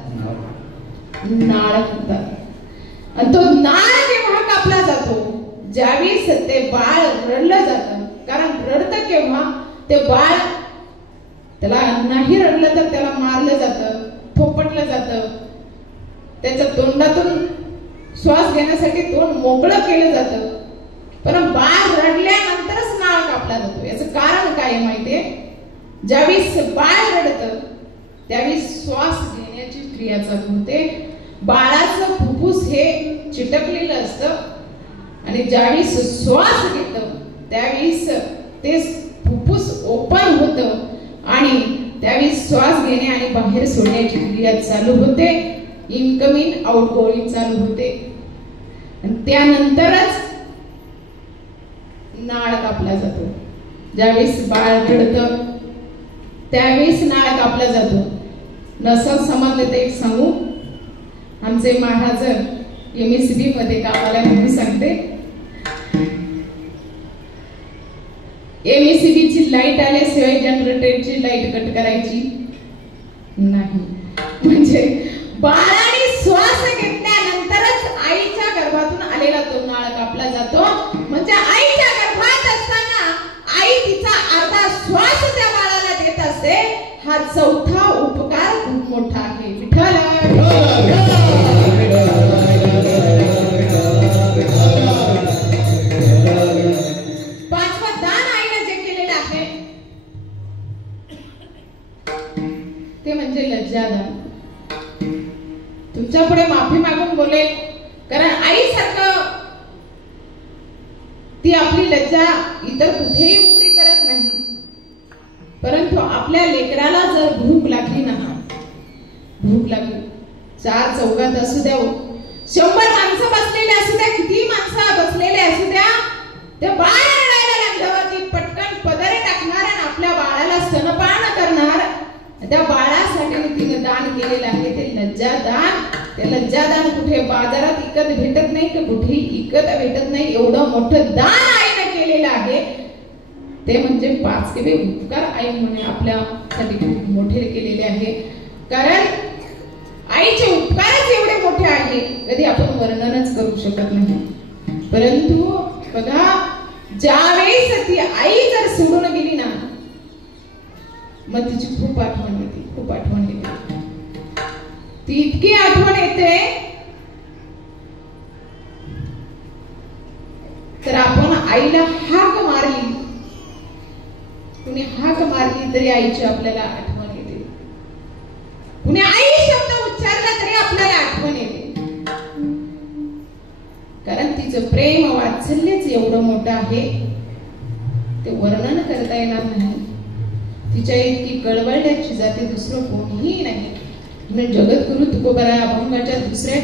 नाळ म्हणतात. आणि तो नाळ जेव्हा कापला जातो, ज्यावेळेस ते बाळ रडलं जातं, कारण रडतं केव्हा ते बाळ, त्याला नाही रडलं तर त्याला मारलं जातं, थोपटलं जातं, त्याच्या तोंडातून श्वास घेण्यासाठी तोंड मोकळं केलं जातं. पण बाळ रडल्यानंतरच नाळ कापला जातो. याचं कारण काय आहे माहितीये? ज्यावेळेस बाळ रडतं त्यावेळेस श्वास घेण्याची क्रिया चालू होते. बाळाचं फुफ्फुस हे चिटकलेलं असतं आणि ज्यावेळेस श्वास घेतं त्यावेळेस ते फुफ्फुस ओपन होतं आणि त्यावेळेस श्वास घेणे आणि बाहेर सोडण्याची क्रिया चालू होते. इनकमिंग आउटगोइंग चालू होते आणि त्यानंतरच नाळ कापला जातो. ज्यावेळेस बाळ रडतं त्यावेळेस नाळ कापला जातो. नसं संबंधित एक सांगू, आमचे महाराज MSB मध्ये कामाला म्हणून सांगते, MSB ची लाईट आल्याशिवाय जनरेटरची लाईट कट करायची नाही. म्हणजे बाळाने श्वास घेतल्यानंतरच आईच्या गर्भातून आलेला तो नाळ कापला जातो. म्हणजे आईच्या गर्भात असताना आई तिचा अर्धा श्वास त्या बाळाला देत असते. हा चौथा उपकार खूप मोठा आहे. विठ्ठल पाचवं दान आईने जे केलेलं आहे ते म्हणजे लज्जादान. तुमच्या पुढे माफी मागून बोलेल, कारण आईसारखं ती आपली लज्जा इतर कुठेही उघडी करत नाही. परंतु आपल्या लेकराला जर भूक लागली ना, भूक लागली, 4 चौघात असू द्या, 100 माणसं बसलेले असू द्या, किती माणसं बसलेले असू द्या, ते बाळ रडायला लागल्यावरती पटकन पदरे टाकणार आणि आपल्या बाळाला स्तनपान करणार. त्या बाळासाठी तिने दान केलेलं आहे ते लज्जादान. ते लज्जादान कुठे बाजारात विकत भेटत नाही, की कुठेही विकत भेटत नाही. एवढं मोठं दान आईने केलेलं आहे. ते म्हणजे 5 किती उपकार आई म्हणे आपल्यासाठी खूप मोठे केलेले आहे. कारण आईचे उपकारच एवढे मोठे आहे, कधी आपण वर्णनच करू शकत नाही. परंतु बघा, ज्यावेळेस ती आई जर सोडून गेली ना, मग तिची खूप आठवण येते, खूप आठवण येते. ती इतकी आठवण येते तर आपण आईला हाक मारली, कुणी हाक मारली तरी आईची आपल्याला आठवण येते. कुणी आई शब्द उच्चारला तरी आपल्याला आठवण येते. कारण तिचं प्रेम वात्सल्यच एवढं मोठं आहे, ते वर्णन करता येणार नाही. तिच्या इतकी कळवळण्याची जाते दुसरं कोणीही नाही. म्हणून जगद्गुरु तुकोबराय अभंगाच्या दुसऱ्या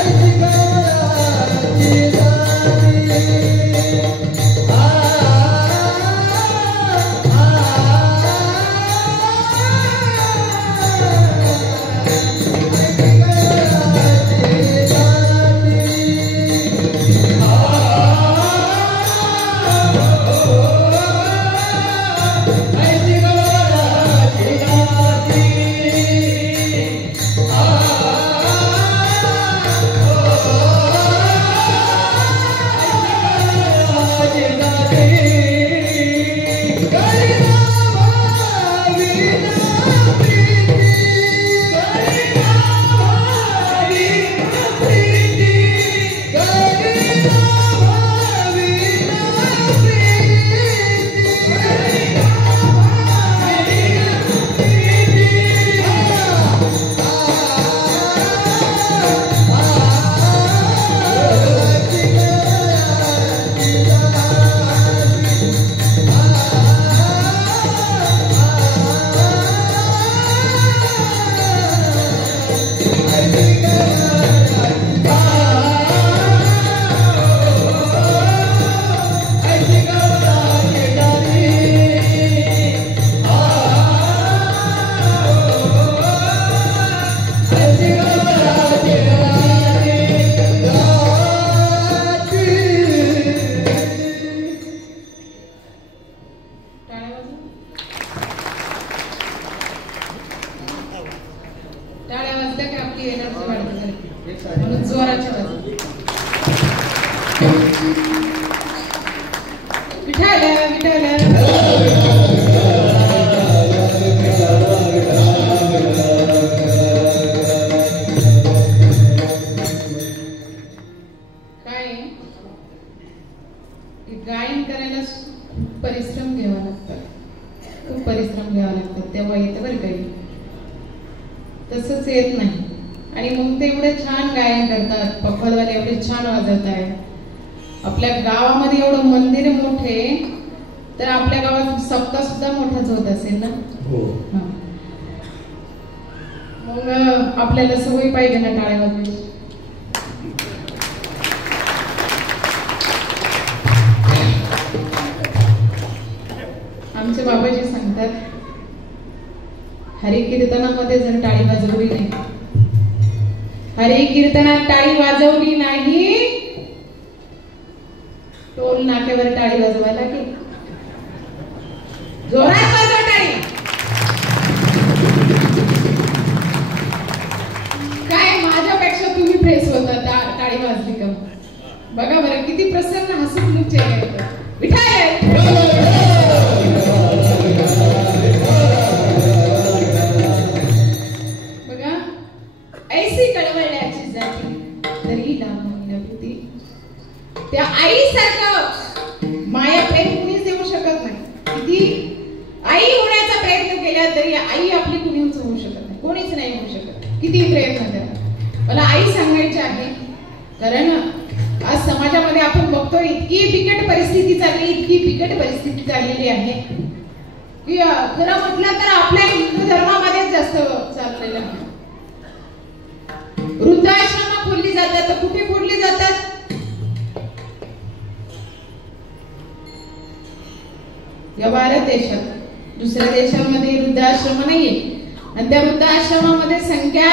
I think तुमची एनर्जी वाढते म्हणून जोराच्या वाजवा. विठाल विठाल काय गायन करायला परिश्रम घ्यावा लागतात, खूप परिश्रम घ्यावा लागतात, तेव्हा येतं बरं काही. तसंच येत नाही. आणि मग ते एवढे छान गायन करतात, पखवाजवाले एवढे छान वाजवत आहेत. आपल्या गावामध्ये एवढं मंदिर मोठे, तर आपल्या गावात सप्ताह सुद्धा मोठाच होत असेल ना. मग आपल्याला सवय पाहिजे ना टाळ्या वाजवायची. आमचे बाबाजी सांगतात, हरी कीर्तनामध्ये जर टाळी वाजवली नाही, हरी कीर्तनात टाळी वाजवली नाही, टोल नाक्यावर टाळी वाजवायला लागेल. जोरात वाजवा टाळी. काय माझ्यापेक्षा तुम्ही फ्रेश होता टाळी वाजली का? बघा बरं किती प्रसन्न हसमुख चेहरा येतो. विठाल बघा, ऐसी कळवळ्याची जाती तरी लांबून नव्हती. त्या आईसारखं माया प्रेम कुणीच देऊ शकत नाही. किती आई होण्याचा प्रयत्न केला तरी आई आपली कुणीच होऊ शकत नाही, कोणीच नाही होऊ शकत, किती प्रयत्न करा. मला आई सांगायची आहे, कारण आज समाजामध्ये आपण बघतो इतकी बिकट परिस्थिती चालली, इतकी बिकट परिस्थिती चाललेली आहे की खरं म्हटलं तर आपल्या हिंदू धर्मामध्ये जास्त चाललेलं आहे. वृद्धाश्रम खोलली जातात, तर कुठे खोलली जातात? या भारत देशात. दुसऱ्या देशामध्ये वृद्धाश्रम नाहीये. आणि त्या वृद्धाश्रमामध्ये संख्या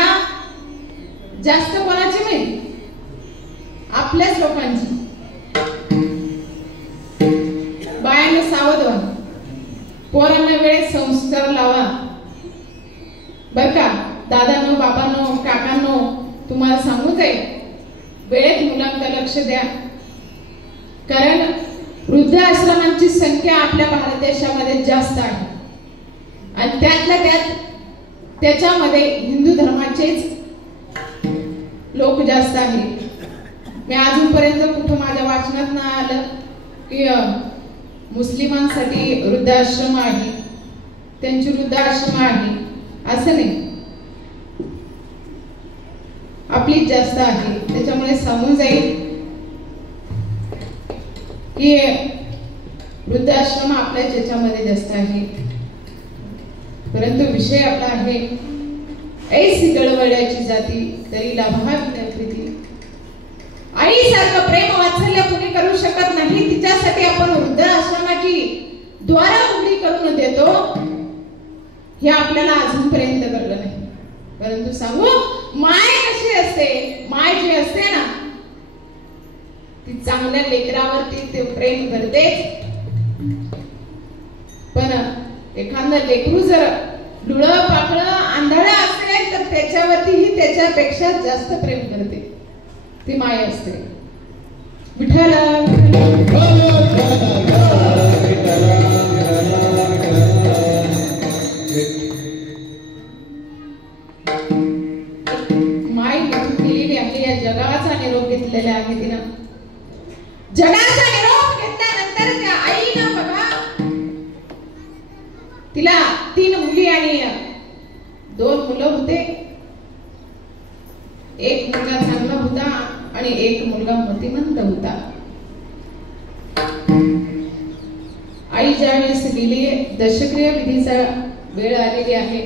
जास्त कोणाची माहिती? आपल्याच लोकांची. बायांना सावध व्हा, पोरांना वेळेत संस्कार लावा बर का. दादांनो, बाबांनो, काकांनो, तुम्हाला सांगूच आहे, वेळेत मुलांकडे लक्ष द्या. कारण वृद्धाश्रमांची संख्या आपल्या भारत देशामध्ये जास्त आहे. आणि त्यातल्या त्यात त्याच्यामध्ये हिंदू धर्माचेच लोक जास्त आहेत. मी अजूनपर्यंत कुठं माझ्या वाचनात नाही आलं की मुस्लिमांसाठी वृद्धाश्रम आहे, त्यांची वृद्धाश्रम आहे, असं नाही. आपलीच जास्त आहे. त्याच्यामुळे समजून जाईल की वृद्धाश्रम आपल्या ज्याच्यामध्ये जास्त आहे. परंतु विषय आपला आहे, ऐसी कळवळ्याची जाती तरी लाभावी न प्रीती. आईसारखं प्रेम वात्सल्य कुणी करू शकत नाही. तिच्यासाठी आपण वृद्धाश्रमाची द्वार उघडी करून देतो, हे आपल्याला अजूनपर्यंत कळलं नाही. परंतु सांगू, माय कशी असते, माय जी असते ना, ती चांगल्या लेकरावरती ते प्रेम करते. पण एखादं लेकरू जर डुळं पाकळं आंधळं असेल तर त्याच्यावरतीही त्याच्यापेक्षा जास्त प्रेम करते. ती माय असते. विठ्ठल माय निरोप दिलेली आहे. या जगाचा निरोप घेतलेला आहे तिनं. जगाचा निरोप घेतल्यानंतर त्या आईनं बघा, तिला 3 मुली आणि 2 मुलं होते. एक मुलगा चांगला होता आणि एक मुलगा मतिमंद होता. आई ज्यावेळेस गेली, दशक्रिया विधीचा वेळ आलेली आहे.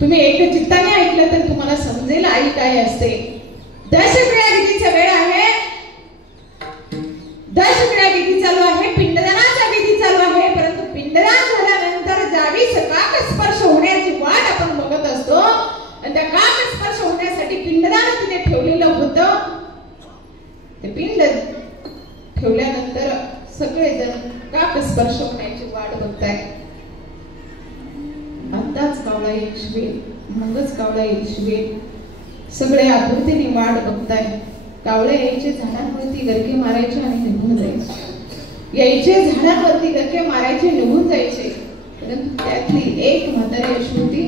तुम्ही एक चित्ताने ऐकलं तर तुम्हाला समजेल आई काय असते. दशक्रिया विधीचा वेळ आहे. दशक्रिया विधी चालू आहे, पिंडदानाचा विधी चालू आहे. परंतु पिंडदान झाल्यानंतर ज्यावेळी काक स्पर्श होण्याची वाट आपण बघत असतो, आणि त्या काक स्पर्श होण्यासाठी पिंडदान तिने ठेवलेलं होतं. ते पिंड ठेवल्यानंतर सगळेजण काक स्पर्श होण्याची वाट बघताय. अंदाज पावला 100 शिवेल, मगच कावळा येईल शिवेल. सगळे आतुरतेने वाट बघताय. कावळे यायचे झाडांवरती गरके मारायचे आणि निघून जायचे. यायचे झाडांवरती गरके मारायचे, निघून जायचे. परंतु त्यातली एक म्हातारी अशी होती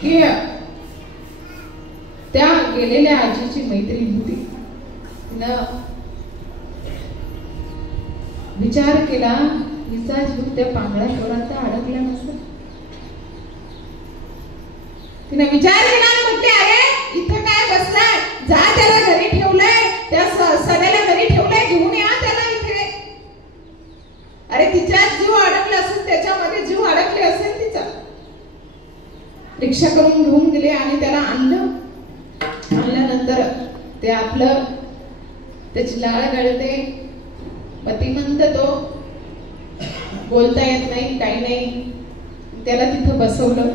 की त्या गेलेल्या आजीची मैत्रीण होती. तिनं विचार केला, हिचा जीव त्या पांगळ्या पोरांचा अडकला नसता. तिने विचार केला आणि म्हटले, अरे इथं काय बसलाय, जा त्याला घरी ठेवलंय, त्या सगळ्याला घरी ठेवलंय, घेऊन या त्याला इथे. अरे तिच्या जीव अडकला असेल, त्याच्यामध्ये जीव अडकले असेल तिचा. रिक्षा करून घेऊन गेले आणि त्याला आणलं. आणल्यानंतर ते आपलं त्याची लाळ गळते, मतिमंद, तो बोलता येत नाही, काही नाही. त्याला तिथं बसवलं.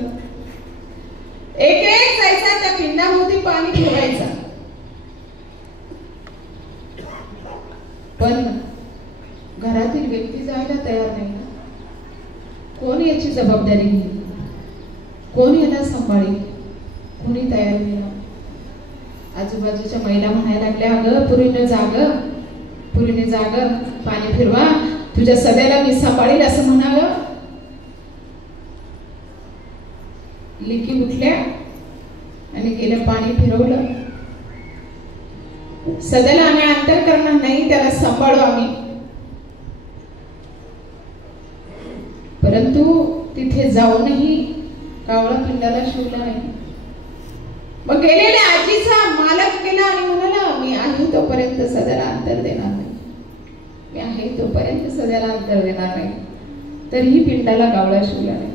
एक एक जायचा, त्या पिंडाभोवती पाणी ठेवायचा. पण घरातील व्यक्ती जायला तयार नाही. कोण याची जबाबदारी घेईल, कोण याला सांभाळेल, कोणी तयार नाही. आजूबाजूच्या महिला म्हणायला लागल्या, अगं पुरीने जाग, पुरीने जाग, पाणी फिरवा, तुझ्या सदैला मी सांभाळील असं म्हणावं. लिकी उठल्या आणि गेलं, पाणी फिरवलं. सदैला आम्ही अंतर करणार नाही, त्याला सांभाळू आम्ही. परंतु तिथे जाऊनही कावळा पिंडाला शिवला नाही. मग गेलेल्या आजीचा मालक गेला आणि म्हणाला, मी आहे तोपर्यंत सदैला अंतर देणार नाही, मी आहे तोपर्यंत सदैला अंतर देणार नाही. तरीही पिंडाला कावळा शिवला नाही.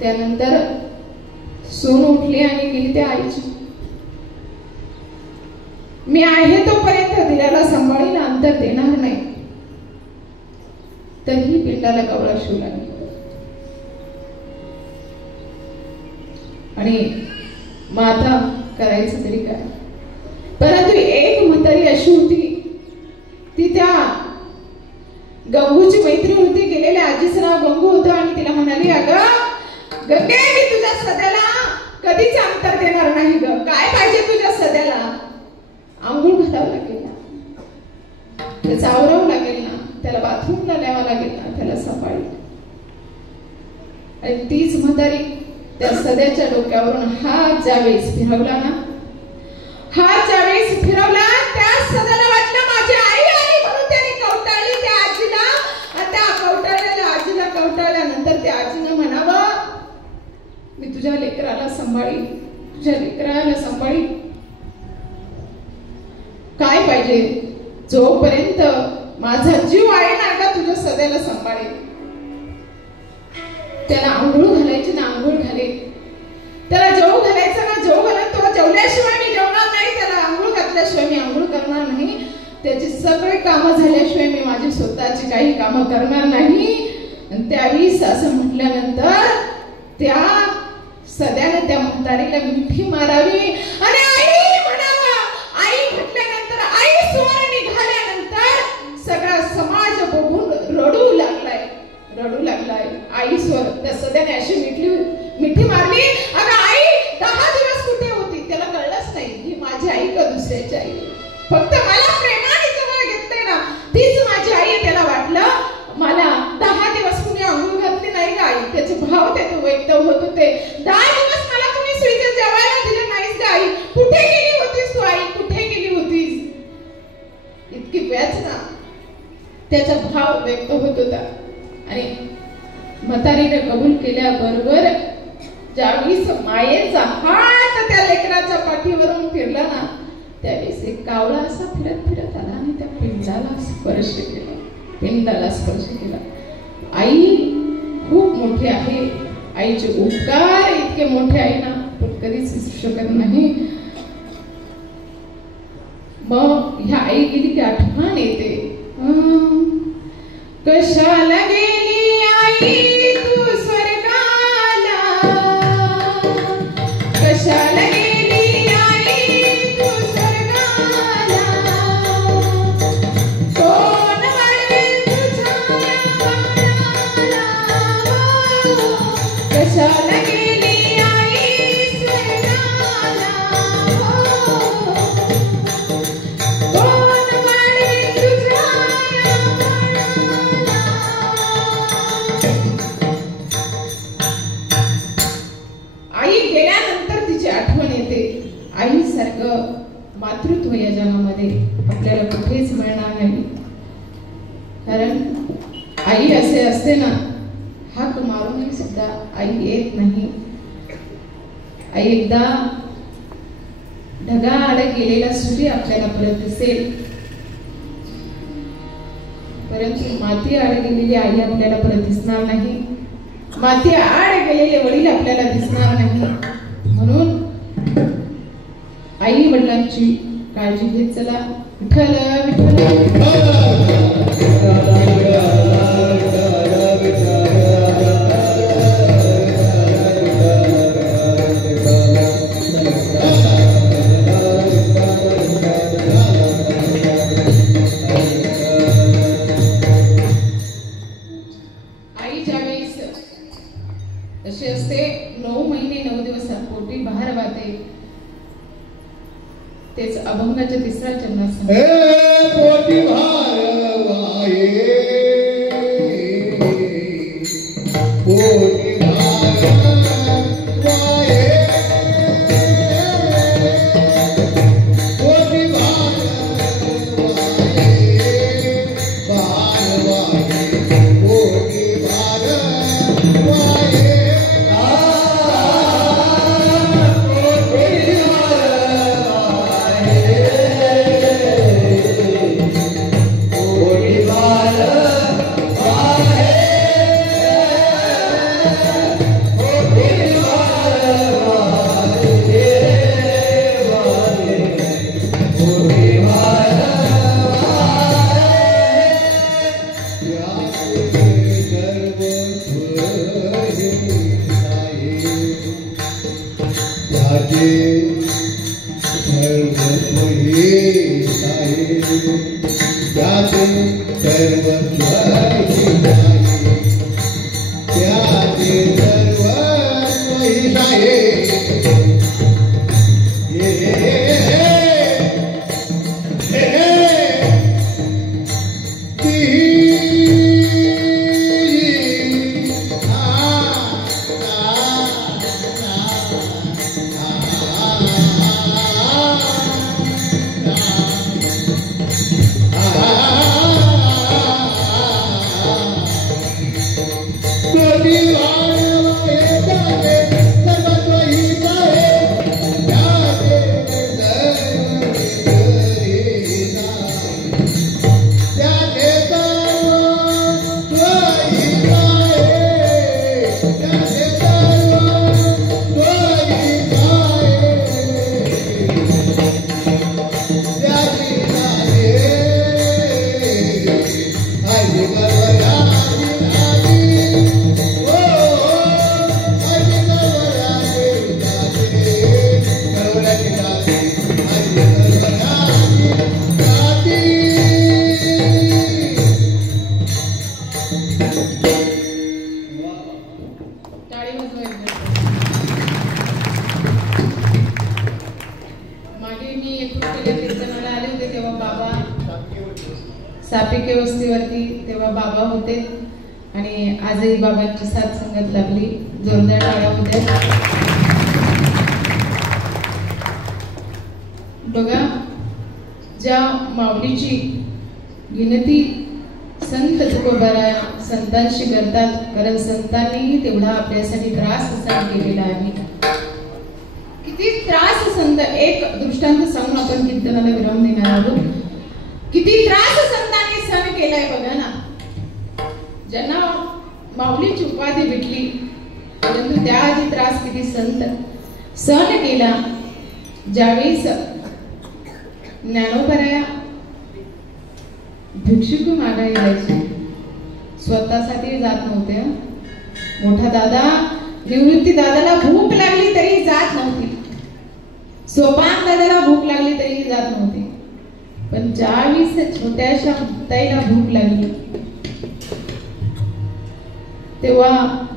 त्यानंतर सून उठली आणि गेली त्या आईची, मी आहे तोपर्यंत दिल्याला सांभाळीला अंतर देणार नाही. तरीही पिंडाला कावळा शिवला नाही. आणि मग आता करायचं तरी काय. परंतु एक म्हातारी अशी होती, ती त्या गंगूची मैत्रीण होती. गेलेल्या आजीचं नाव गंगू होतं आणि तिला म्हणाली, अगं गंगे, मी तुझ्या सध्याला कधीच अंतर देणार नाही ग. काय पाहिजे तुझ्या सध्याला? आंघोळ घालावं लागेल ना, त्याचं आवरावं लागेल ना, त्याला बाथरूमला न्यावं लागेल ना, त्याला सांभाळेल. आणि तीच म्हातारी त्या सध्याच्या डोक्यावरून हात ज्यावेळेस फिरवला ना, हात ज्यावेळेस फिरवला, त्या सध्याला वाटलं माझी आई आली म्हणून त्याने कवटाळली त्या आजीला. आणि त्या कवटाळलेल्या आजीला कवटाळल्यानंतर त्या आजीनं म्हणावं, मी तुझ्या लेकराला सांभाळी, तुझ्या लेकराला सांभाळी. काय पाहिजे, जोपर्यंत माझा जीव आहे ना का तुझ्या सदैला सांभाळेल. त्याला आंघोळ घालायची ना, आंघोळ घाले. त्याला जेवू घालायचं ना, जेवू घालेल. तो जेवल्याशिवाय मी जेवणार नाही, त्याला आंघोळ घातल्याशिवाय मी आंघोळ करणार नाही. त्याची सगळे कामं झाल्याशिवाय मी माझी स्वतःची काही कामं करणार नाही. आणि त्यावेळी असं म्हटल्यानंतर त्या सदैने त्या म्हातारीला मिठी मारावी आणि आई म्हणावा. आई म्हटल्यानंतर, आई स्वर निघाल्यानंतर सगळा समाज बघून रडू लागलाय, रडू लागलाय. आई स्वर त्या सदैने अशी मिठी मारली. अगं आई 10 दिवस कुठे होती, त्याला कळलंच नाही ही माझी आई का दुसऱ्याची आई. फक्त मला प्रेमाने जवळ घेतलंय ना, तीच माझी आई. त्याला वाटलं मला 10 दिवस कुणी आंघोळ घातली नाही का आई. त्याचे भाव त्याचे व्यक्त होत होते. 10 दिवस मला कुणी स्वीचं जेवायला दिलं नाहीस का आई. कुठे गेली होतीस तू आई, कुठे गेली होतीस. इतकी वेदना त्याचा भाव व्यक्त होत होता. आणि म्हातारीने कबूल केल्याबरोबर ज्यावेळेस मायेचा हात त्या लेकराच्या पाठीवरून फिरला ना, त्यावेळेस एक कावळा असा फिरत फिरत आला आणि त्या पिंडाला स्पर्श केला, पिंडाला स्पर्श केला. आई खूप मोठी आहे, आईचे उपकार इतके मोठे आहे ना, पण कधीच विसरू शकत नाही. मग ह्या आई गेली की आठवण येते, कशाला गेली आई तू स्वर्गाला, कशाला गेली आई तू स्वर्गाला, कोण वाढवेल तुझ्या बाळाला, कशाला गेली आई स्वर्गाला कोण वाढवी तुझ्या या बाळाला. आई गेल्यानंतर तिची आठवण येते. आईसारखं मातृत्व या जगामध्ये आपल्याला कुठेच मिळणार नाही. कारण आई असे असते ना, हाक मारूनही सुद्धा आई येत नाही. आई एकदा ढगाआड गेलेला सूर्य आपल्याला परत दिसेल, परंतु माती आड गेलेली आई आपल्याला परत दिसणार नाही. माती आड गेलेले वडील आपल्याला दिसणार नाही. म्हणून आई वडिलांची काळजी घेत चला. विठ्ठल विठ्ठल. आई ज्यावेळेस अशी असते 9 महिने 9 दिवस पोटी बाहेर वाहते, तेच अभंगाच्या 3रा चरणात पोटी बाहेर वाहे पोटी सापिके वस्तीवरती तेव्हा बाबा होते आणि आजही बाबांची साथ संगत लागली. जोरदार टाळ्या होत्या. बघा, ज्या माऊलीची गिनती संत तुकोबाराया संतांशी करतात, कारण संतांनीही तेवढा आपल्यासाठी त्रास सहन केलेला आहे. किती त्रास संत, एक दृष्टांत सांगून आपण कीर्तनाला विराम देणार आहोत. किती त्रास संतांनी सहन केलाय बघा ना. ज्यांना माऊलीची उपाधी भेटली, परंतु त्याआधी त्रास किती संत सहन केला. ज्यावेळेस ज्ञानोबराया भिक्षुक मागायला जायचे, स्वतःसाठी जात नव्हते. मोठा दादा निवृत्ती दादाला भूक लागली तरी जात नव्हती. सोपान दादाला भूक लागली तरी जात नव्हते. पण ज्यावेळेस छोट्याशा ताईला भूक लागली तेव्हा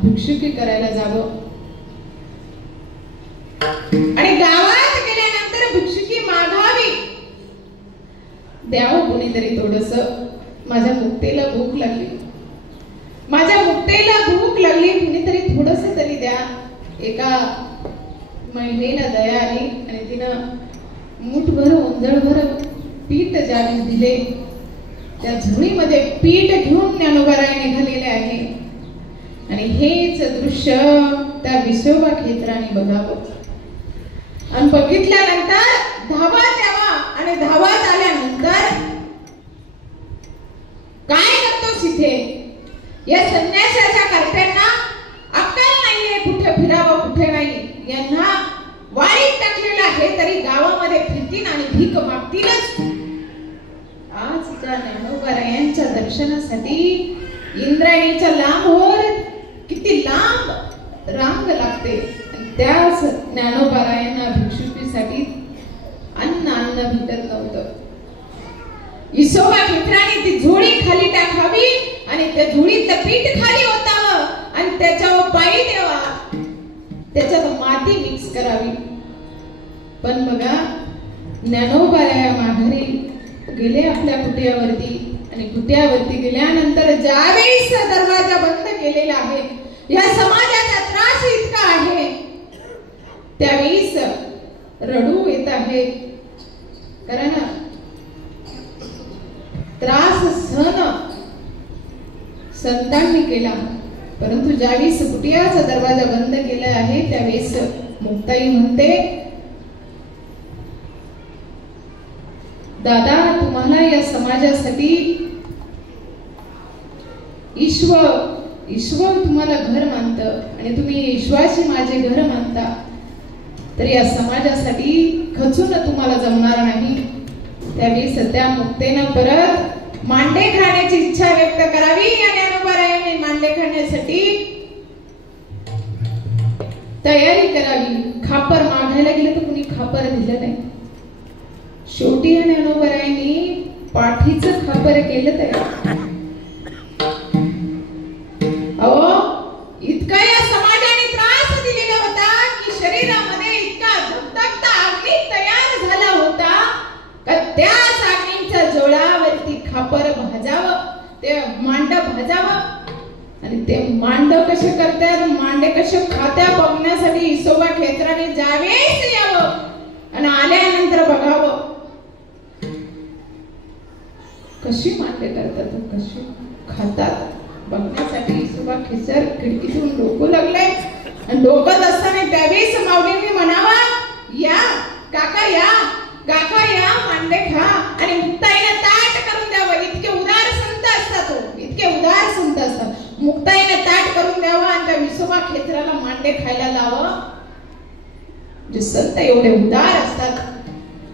भिक्षुकी करायला जावं आणि गावात गेल्यानंतर भिक्षुकी मागावी. द्यावं कोणीतरी थोडस, माझ्या मुक्तेला भूक लागली, माझ्या मुक्तेला भूक लागली, कुणीतरी थोडस तरी द्या. एका महिलेला दया आली आणि तिनं मूठभर ओंजळभर पीठ ज्यावेळेस दिले, त्या झुळीमध्ये पीठ घेऊन ज्ञानोबाराय निघालेले आहे. आणि हेच दृश्य त्या विसोबा खेत्राने बघावं आणि बघितल्यानंतर धावत यावा. आणि धावत आल्यानंतर काय करतोस इथे? या संन्यासाच्या कर्त्यांना अक्कल नाहीये, कुठे फिरावं कुठे नाही. यांना वाळीत टाकलेलं आहे तरी गावामध्ये फिरतील आणि भीक मागतीलच. आज त्या ज्ञानोबारायांच्या दर्शनासाठी इंद्रायणीच्या लांबवर किती लांब रांग लागते. त्याच ज्ञानोबारायांना भिक्षुकीसाठी अन्न भेटत नव्हतं. विसोबा खेत्राने ती झोळी खाली टाकावी आणि त्या झोळीतलं पीठ खाली ओतावं आणि त्याच्यावर पायी द्यावा, त्याच्यात माती मिक्स करावी. पण बघा, ज्ञानोबाराया माघारी गेले आपल्या कुटियावरती आणि कुटियावरती गेल्यानंतर ज्यावेळेस दरवाजा बंद केलेला आहे, या समाजाचा त्रास इतका आहे, त्यावेळेस रडू येत आहे. कारण त्रास सहन संतांनी केला, परंतु ज्यावेळेस कुटियाचा दरवाजा बंद केला आहे त्यावेळेस मुक्ताई म्हणते, दादा तुम्हाला या समाजासाठी ईश्वर तुम्हाला घर मानतं आणि तुम्ही ईश्वराशी माझे घर मानता, तर या समाजासाठी खचून तुम्हाला जमणार नाही. त्यावेळी सध्या मुक्तेनं परत मांडे खाण्याची इच्छा व्यक्त करावी आणि ज्ञानोबारायांनी मांडे खाण्यासाठी तयारी करावी. खापर मागायला गेलं तर कुणी खापर दिलं नाही. शेवटी ज्ञानोबारायांनी पाठीचं खापर केलं तयार. अहो, इतका या समाजाने त्रास दिलेला होता की शरीरामध्ये इतका धगधगता अग्नी तयार झाला होता का त्याच अग्नीच्या जोळावरती खापर भाजावं, ते मांड भाजावं. आणि ते मांड कसे करतात, मांडे कसे खात्या बघण्यासाठी विसोबा खेत्राने ज्यावेळेस यावं आणि आल्यानंतर बघावं कशी मांडे करतात, कशी खातात बघण्यासाठी विसोबा खेचर खिडकीतून डोकं लागले. आणि डोकत असताना त्यावेळेस माऊलींनी म्हणावा, या काका या, काका या, मांडे खा. आणि मुक्ताईने ताट करून द्यावं. इतके उदार संत असतात, इतके उदार संत असतात. मुक्ताईने ताट करून द्यावं आणि त्या विसोबा खेचराला मांडे खायला लावं. जे संत एवढे उदार असतात,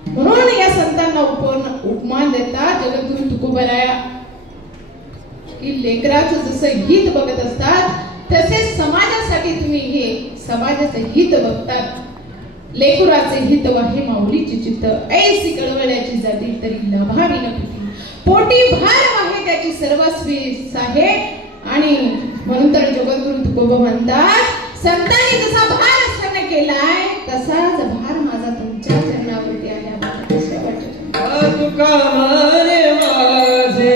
म्हणून या संतांना उपमान देतात जगद्गुरु तुकोबराया की लेकराचं जसं हित बघत असतात तसेच समाजासाठी तुम्ही हे समाजाचं हित बघतात. लेकराचे हित वाहे माऊलीची चित्त, ऐसी कळवळ्याची जाती तरी लाभावी न पिती, पोटी भार वाहे त्याची सर्वस्वी आहे. आणि म्हणून तर जगद्गुरु तुकोबा म्हणतात, संतांनी जसा भार सहन केलाय तसाच भार माझा तुमच्या चरणावरती आहे. तुका माने माझे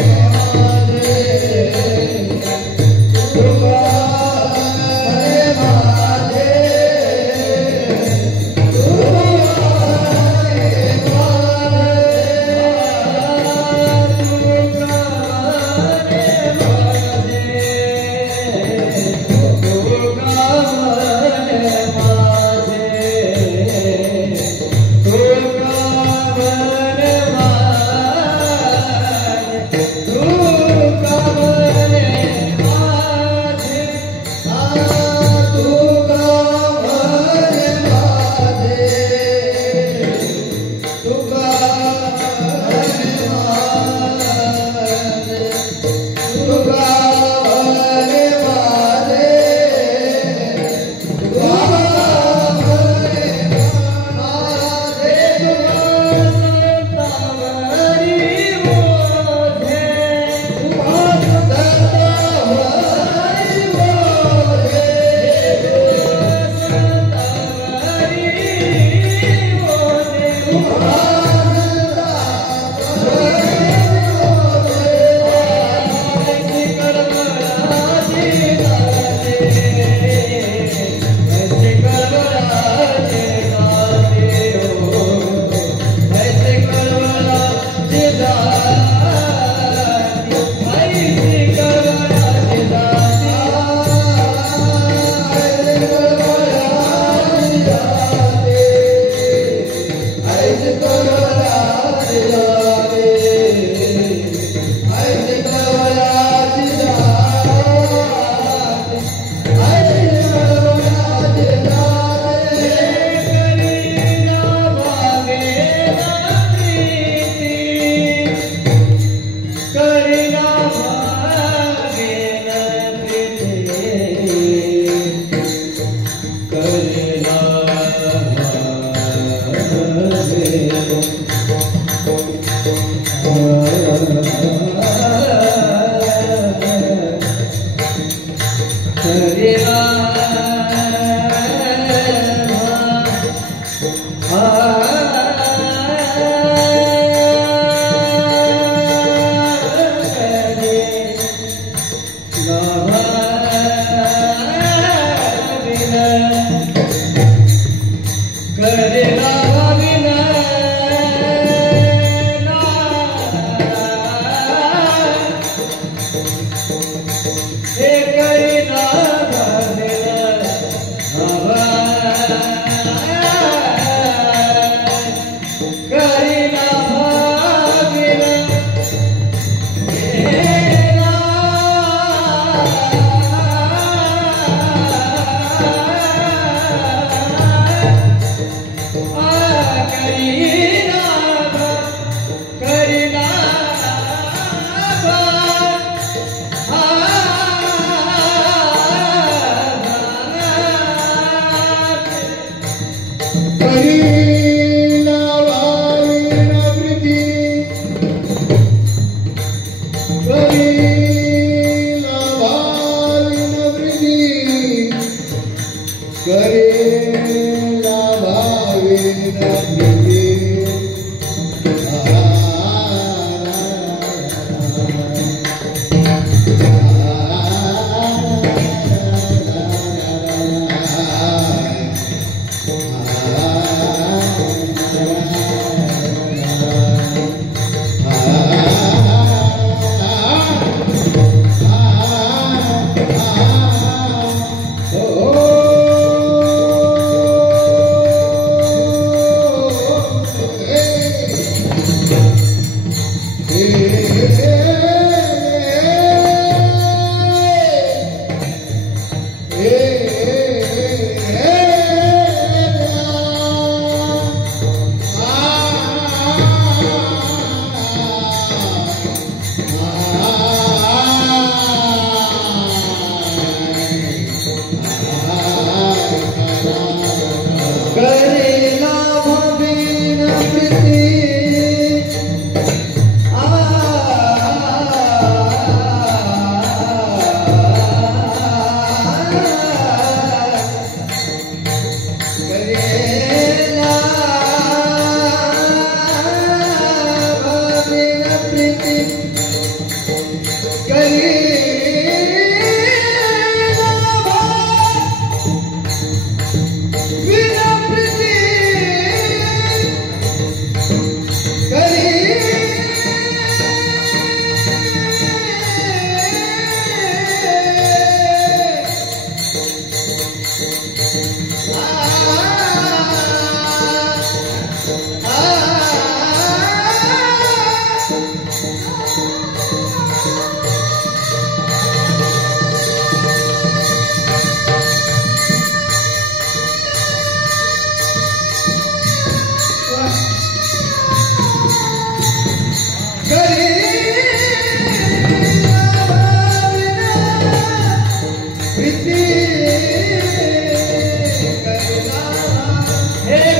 Yeah. करेला भाविना हे करीना भाविना करीना भाविना Hey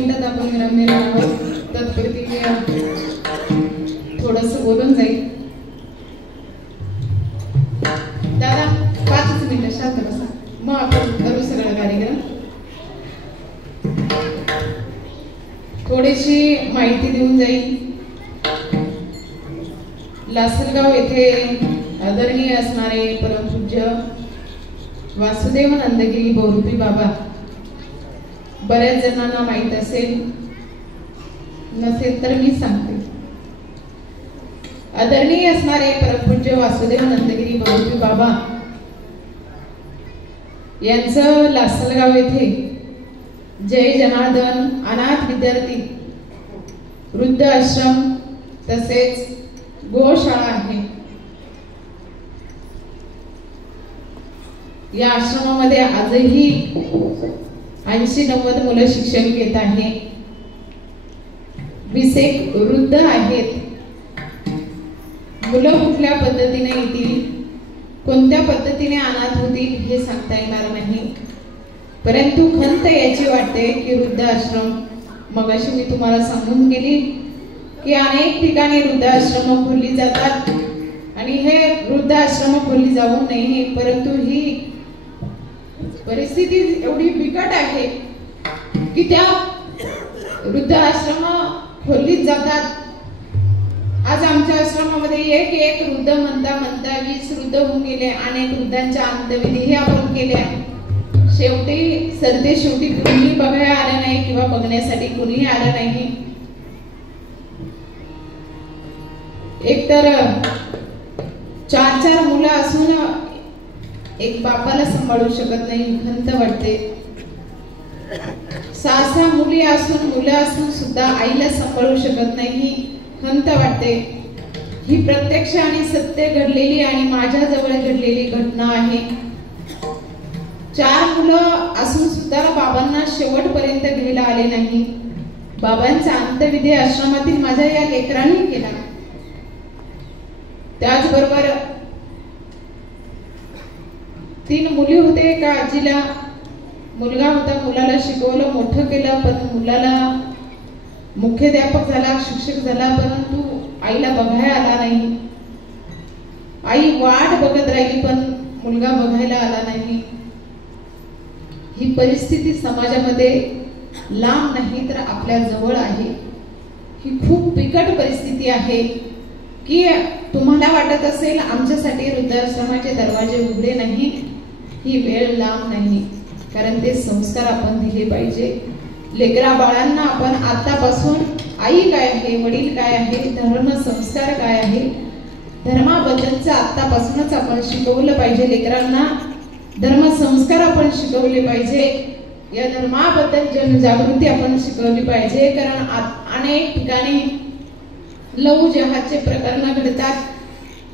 मिनिटात आपण विरामलेला आहोत. तत्पुरती थोडस बोलून जाईल. दादा 5 मिनिटं शांत बसा, मग आपण करू सगळा कार्यक्रम. थोडीशी माहिती देऊन जाईल. लासलगाव येथे आदरणीय असणारे परमपूज्य वासुदेव नंदगिरी बहुरूपी बाबा, बऱ्याच जणांना माहित असेल, नसेल तर मी सांगते. आदरणीय असणारे परमपूज्य वासुदेव नंदगिरी बहुरूपी बाबा यांचं लासलगाव येथे जय जनार्दन अनाथ विद्यार्थी वृद्ध आश्रम तसेच गोशाळा आहे. या आश्रमामध्ये आजही 80-90 मुलं शिक्षण घेत आहे. 20 वृद्ध आहेत. मुलं कुठल्या पद्धतीने येतील, कोणत्या पद्धतीने अनाथ होतील हे सांगता येणार नाही. परंतु खंत याची वाटते की वृद्धाश्रम, मगाशी मी तुम्हाला सांगून गेली की अनेक ठिकाणी वृद्धाश्रम खोलली जातात आणि हे वृद्धाश्रम खोलली जाऊ नये, परंतु ही परिस्थिती एवढी बिकट आहे की त्या वृद्धाश्रम खोललीच जातात. आज आमच्या आश्रमामध्ये एक वृद्ध म्हणता 20 वृद्ध होऊन गेले. अनेक वृद्धांच्या अंत्यविधी आपण केल्या. शेवटी कुणीही बघायला आलं नाही किंवा बघण्यासाठी कुणीही आलं नाही. एकतर 4 मुलं असून एक बापाला सांभाळू शकत नाही, खंत वाटते. 6 मुली असून मुलं असून सुद्धा आईला सांभाळू शकत नाही, खंत वाटते. ही प्रत्यक्ष आणि सत्य घडलेली आणि माझ्या जवळ घडलेली घटना आहे. 4 मुलं असून सुद्धा बाबांना शेवटपर्यंत घ्यायला आले नाही. बाबांचा अंत्यविधी आश्रमातील माझ्या या लेकरांनी केला. त्याचबरोबर 3 मुली होते. एका आजीला मुलगा होता, मुलाला शिकवलं, मोठं केलं, पण मुलाला मुख्याध्यापक झाला, शिक्षक झाला, परंतु आईला बघायला आला नाही. आई वाट बघत राहिली पण मुलगा बघायला आला नाही. ही परिस्थिती समाजामध्ये लांब नाही तर आपल्या जवळ आहे. ही खूप बिकट परिस्थिती आहे की तुम्हाला वाटत असेल आमच्यासाठी वृद्धाश्रमाचे दरवाजे उघडे नाही. ही वेळ लांब नाही, कारण ते संस्कार आपण दिले पाहिजे. लेकरा बाळांना आपण आतापासून आई काय आहे, वडील काय आहे, धर्म संस्कार काय आहे, धर्माबद्दलचं आतापासूनच आपण शिकवलं पाहिजे. लेकरांना धर्म संस्कार आपण शिकवले पाहिजे. या धर्माबद्दल जनजागृती आपण शिकवली पाहिजे. कारण अनेक ठिकाणी लव जिहादचे प्रकरण घडतात.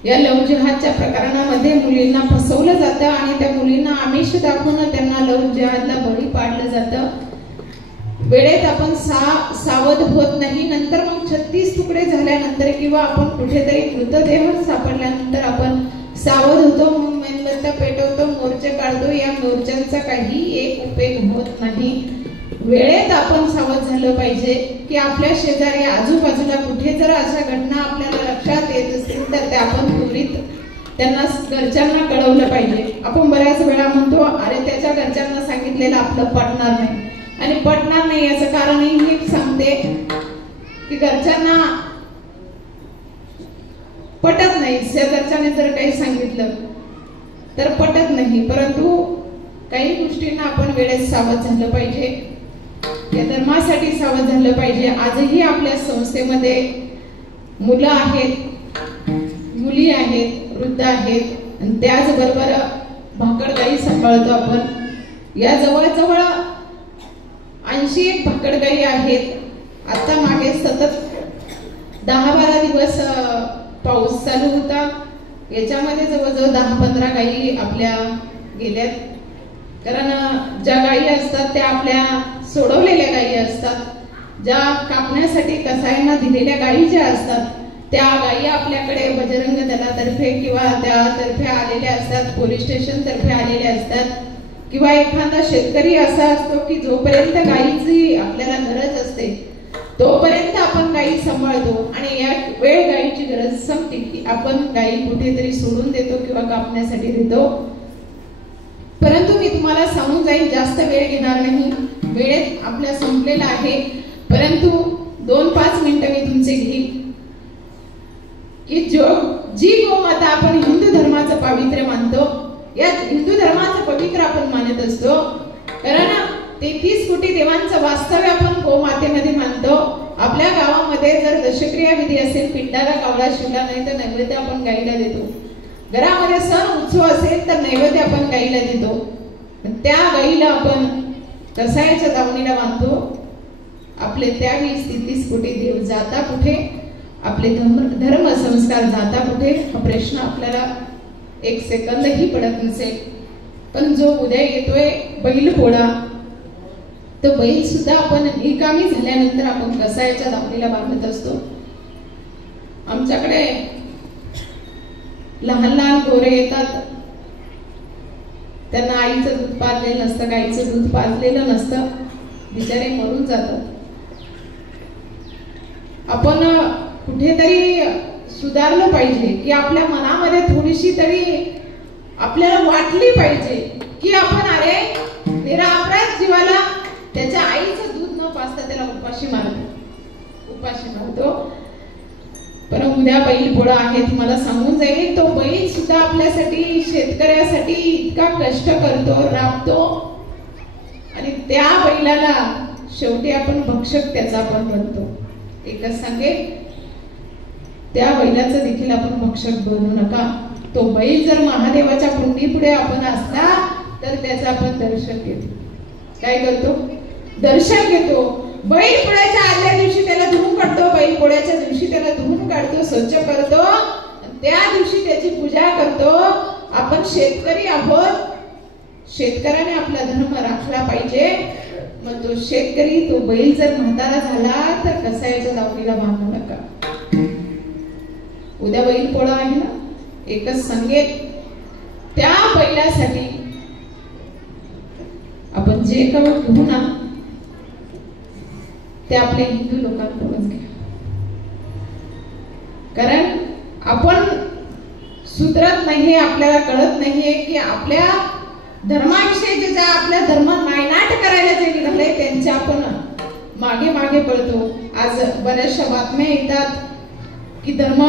या लव जिहादच्या प्रकरणामध्ये मुलींना फसवलं जातं आणि त्या मुलींना आमिष दाखवून त्यांना लव जिहादला बळी पाडलं जातं. वेळेत आपण सावध होत नाही. नंतर मग 36 तुकडे झाल्यानंतर किंवा आपण कुठेतरी मृतदेह सापडल्यानंतर आपण सावध होतो, मेणबत्त्या पेटवतो, मोर्चे काढतो. या मोर्चांचा काही एक उपयोग होत नाही. वेळेत आपण सावध झालं पाहिजे की आपल्या शेजारी आजूबाजूला कुठे जर अशा घटना आपल्याला लक्षात येत असतील तर त्या आपण त्वरित त्यांना घरच्यांना कळवलं पाहिजे. आपण बऱ्याच वेळा म्हणतो अरे त्याच्या घरच्यांना सांगितलेलं आपलं पटणार नाही, आणि पटणार नाही याचं कारणही मी सांगते की घरच्यांना पटत नाही. शेजारच्याने जर काही सांगितलं तर पटत नाही, परंतु काही गोष्टींना आपण वेळेत सावध झालं पाहिजे. या धर्मासाठी सावध झालं पाहिजे. आजही आपल्या संस्थेमध्ये मुलं आहेत, मुली आहेत, वृद्ध आहेत आणि त्याचबरोबर भाकड सांभाळतो आपण. या जवळजवळ 81 भाकडगाई आहेत. आता मागे सतत 10-12 दिवस पाऊस चालू होता. याच्यामध्ये जवळजवळ 10-15 गायी आपल्या गेल्यात. कारण ज्या गायी असतात त्या आपल्या सोडवलेल्या गायी असतात. ज्या कापण्यासाठी कसाईंना दिलेल्या गायी ज्या असतात त्या गायी आपल्याकडे बजरंग दलातर्फे किंवा त्यातर्फे आलेल्या असतात, पोलीस स्टेशन तर्फे आलेल्या असतात. किंवा एखादा शेतकरी असा असतो की जोपर्यंत गायीची आपल्याला गरज असते तोपर्यंत आपण गायी सांभाळतो आणि या वेळ गायीची गरज संपली की आपण गायी कुठेतरी सोडून देतो किंवा कापण्यासाठी देतो. परंतु मी तुम्हाला सांगून जाईल, जास्त वेळ घेणार नाही, वेळेत आपल्या संपलेला आहे, परंतु 2-5 मिनिटं मी तुमचे घेईल की जी गोमाता आपण हिंदू धर्माचं पावित्र्य मानतो, या हिंदू धर्माचं पवित्र आपण मानत असतो, कारण 33 कोटी देवांचं वास्तव्य आपण गोमातेमध्ये मानतो. आपल्या गावामध्ये जर दशक्रिया विधी असेल, पिंडाला कावळा शिवला नाही तर नैवेद्य आपण गाईला देतो. घरामध्ये सण उत्सव असेल तर नैवेद्य आपण गाईला देतो. त्या गाईला आपण कसायाच्या दावणीला बांधतो. आपले त्यावेळी 33 कोटी देव जाता कुठे, आपले धर्म संस्कार जाता कुठे, हा प्रश्न आपल्याला 1 सेकंदही पडत नसेल. पण जो उद्या येतोय बैल पोळा, तो बैल सुद्धा आपण निकामी झाल्यानंतर आपण कसायाच्या दावणीला बांधत असतो. आमच्याकडे लहान लहान गोरे येतात, त्यांना आईचं दूध पाजलेलं नसतं, गाईचं दूध पाजलेलं नसतं, बिचारे मरून जातात. आपण कुठेतरी सुधारलं पाहिजे की आपल्या मनामध्ये थोडीशी तरी आपल्याला वाटली पाहिजे की आपण अरे निरापराध जीवाला त्याच्या आईचं दूध न पाजता त्याला उपाशी मारतो. पण उद्या बैल पोळा आहे, तुम्हाला सांगून जाईल, तो बैल सुद्धा आपल्यासाठी शेतकऱ्यासाठी इतका कष्ट करतो, राबतो आणि त्या बैलाला शेवटी आपण भक्षक त्याचा आपण बनतो. एकच सांगेल, त्या बैलाचं देखील आपण भक्षक बनू नका. तो बैल जर महादेवाच्या कुंडी पुढे आपण असला तर त्याचं आपण दर्शन घेतो. काय करतो? दर्शन घेतो. बैल पोळ्याच्या आदल्या दिवशी त्याला धुवून काढतो, बैल पोळ्याच्या दिवशी त्याला धुवून काढतो, स्वच्छ करतो, त्या दिवशी त्याची पूजा करतो. आपण शेतकरी आहोत, शेतकऱ्याने आपला धर्म राखला पाहिजे. मग तो शेतकरी, तो बैल जर म्हातारा झाला तर कसायाच्या दावणीला बांधू नका. उद्या बैल पोळा आहे ना, एकच सांगेल, त्या बैलासाठी आपण जे काही घेऊ ना ते आपल्या हिंदू लोकांकडूनच घ्या. कारण आपण सुधरत नाहीये, आपल्याला कळत नाहीये की आपल्या धर्माविषयी जे आपल्या धर्म नायनाट करायला जे निघाले त्यांच्या आपण मागे मागे पळतो. आज बऱ्याचशा बातम्या येतात की धर्म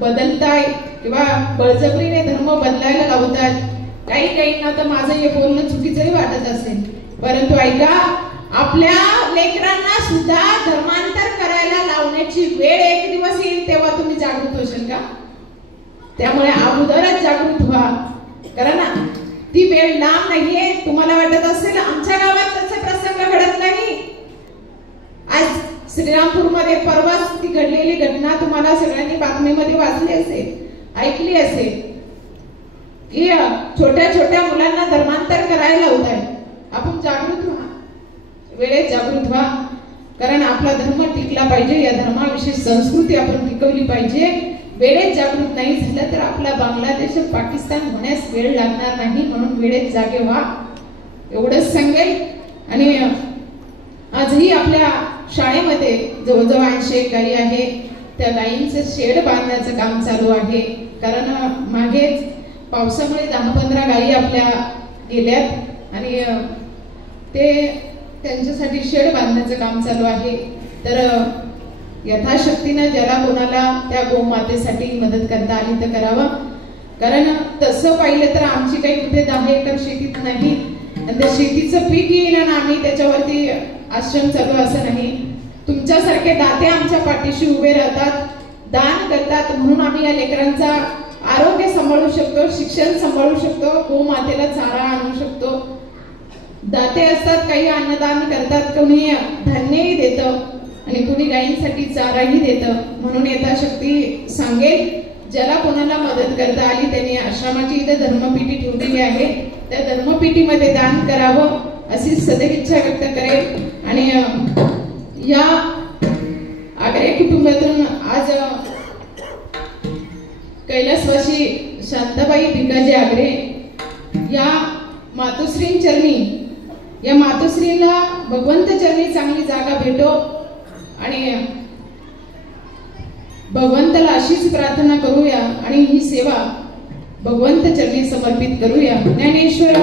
बदलताय किंवा बळजबरीने धर्म बदलायला लावतात. काहींना तर माझं हे बोलणं चुकीचंही वाटत असेल, परंतु ऐका, आपल्या लेकरांना सुद्धा धर्मांतर करायला लावण्याची वेळ एक दिवस येईल, तेव्हा तुम्ही जागृत होशाल का? त्यामुळे अगोदरच जागृत व्हा, कारण ती वेळ लांब नाहीये. तुम्हाला वाटत असेल आमच्या गावात तसे प्रसंग घडत नाही. आज श्रीरामपूरमध्ये परवाच ती घडलेली घटना तुम्हाला सगळ्यांनी बातमीमध्ये वाचली असेल, ऐकली असेल की छोट्या छोट्या मुलांना धर्मांतर करायला लावताय. आपण जागृत व्हा, वेळेत जागृत व्हा, कारण आपला धर्म टिकला पाहिजे. या धर्माविषयी संस्कृती आपण टिकवली पाहिजे. वेळेत जागृत नाही झालं तर आपला बांगलादेश पाकिस्तान होण्यास वेळ लागणार नाही, म्हणून वेळेत जागे व्हा, एवढंच सांगेल. आणि आजही आपल्या शाळेमध्ये जवळजवळ 80 गायी आहे, त्या गायींचं शेड बांधण्याचं काम चालू आहे. कारण मागेच पावसामुळे 10-15 गायी आपल्या गेल्यात आणि ते त्यांच्यासाठी शेड बांधण्याचं काम चालू आहे. तर यथाशक्तीनं ज्याला कोणाला त्या गोमातेसाठी मदत करता आली तर करावं. कारण तसं पाहिलं तर आमची काही कुठे 10 एकर शेतीत नाही, आणि त्या शेतीचं पीक येईल आणि आम्ही त्याच्यावरती आश्रम चालू असं नाही. तुमच्यासारखे दाते आमच्या पाठीशी उभे राहतात, दान करतात, म्हणून आम्ही या लेकरांचा आरोग्य सांभाळू शकतो, शिक्षण सांभाळू शकतो, गोमातेला चारा आणू शकतो. दाते असतात, काही अन्नदान करतात, कोणी धान्यही देतं आणि कोणी गायींसाठी चाराही देतं. म्हणून यथाशक्ती सांगेल, ज्याला कोणाला मदत करता आली त्यांनी आश्रमाची इथे धर्मपीठी ठेवलेली आहे, त्या धर्मपीठीमध्ये दान करावं अशी सदैव इच्छा व्यक्त करेल. आणि या आगरे कुटुंबातून आज कैलासवासी शांताबाई भिकाजी आगरे या मातोश्रींचरणी, या मातोश्रीला भगवंत चरणी चांगली जागा भेटो आणि भगवंताला अशीच प्रार्थना करूया आणि ही सेवा भगवंत चरणी समर्पित करूया. ज्ञानेश्वर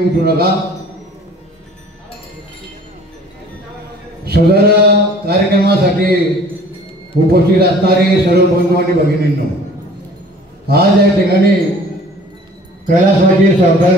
उठू नका. सदर कार्यक्रमासाठी उपस्थित असणारे सर्व बंधू आणि भगिनींनो, आज या ठिकाणी कैलासवासी सरदार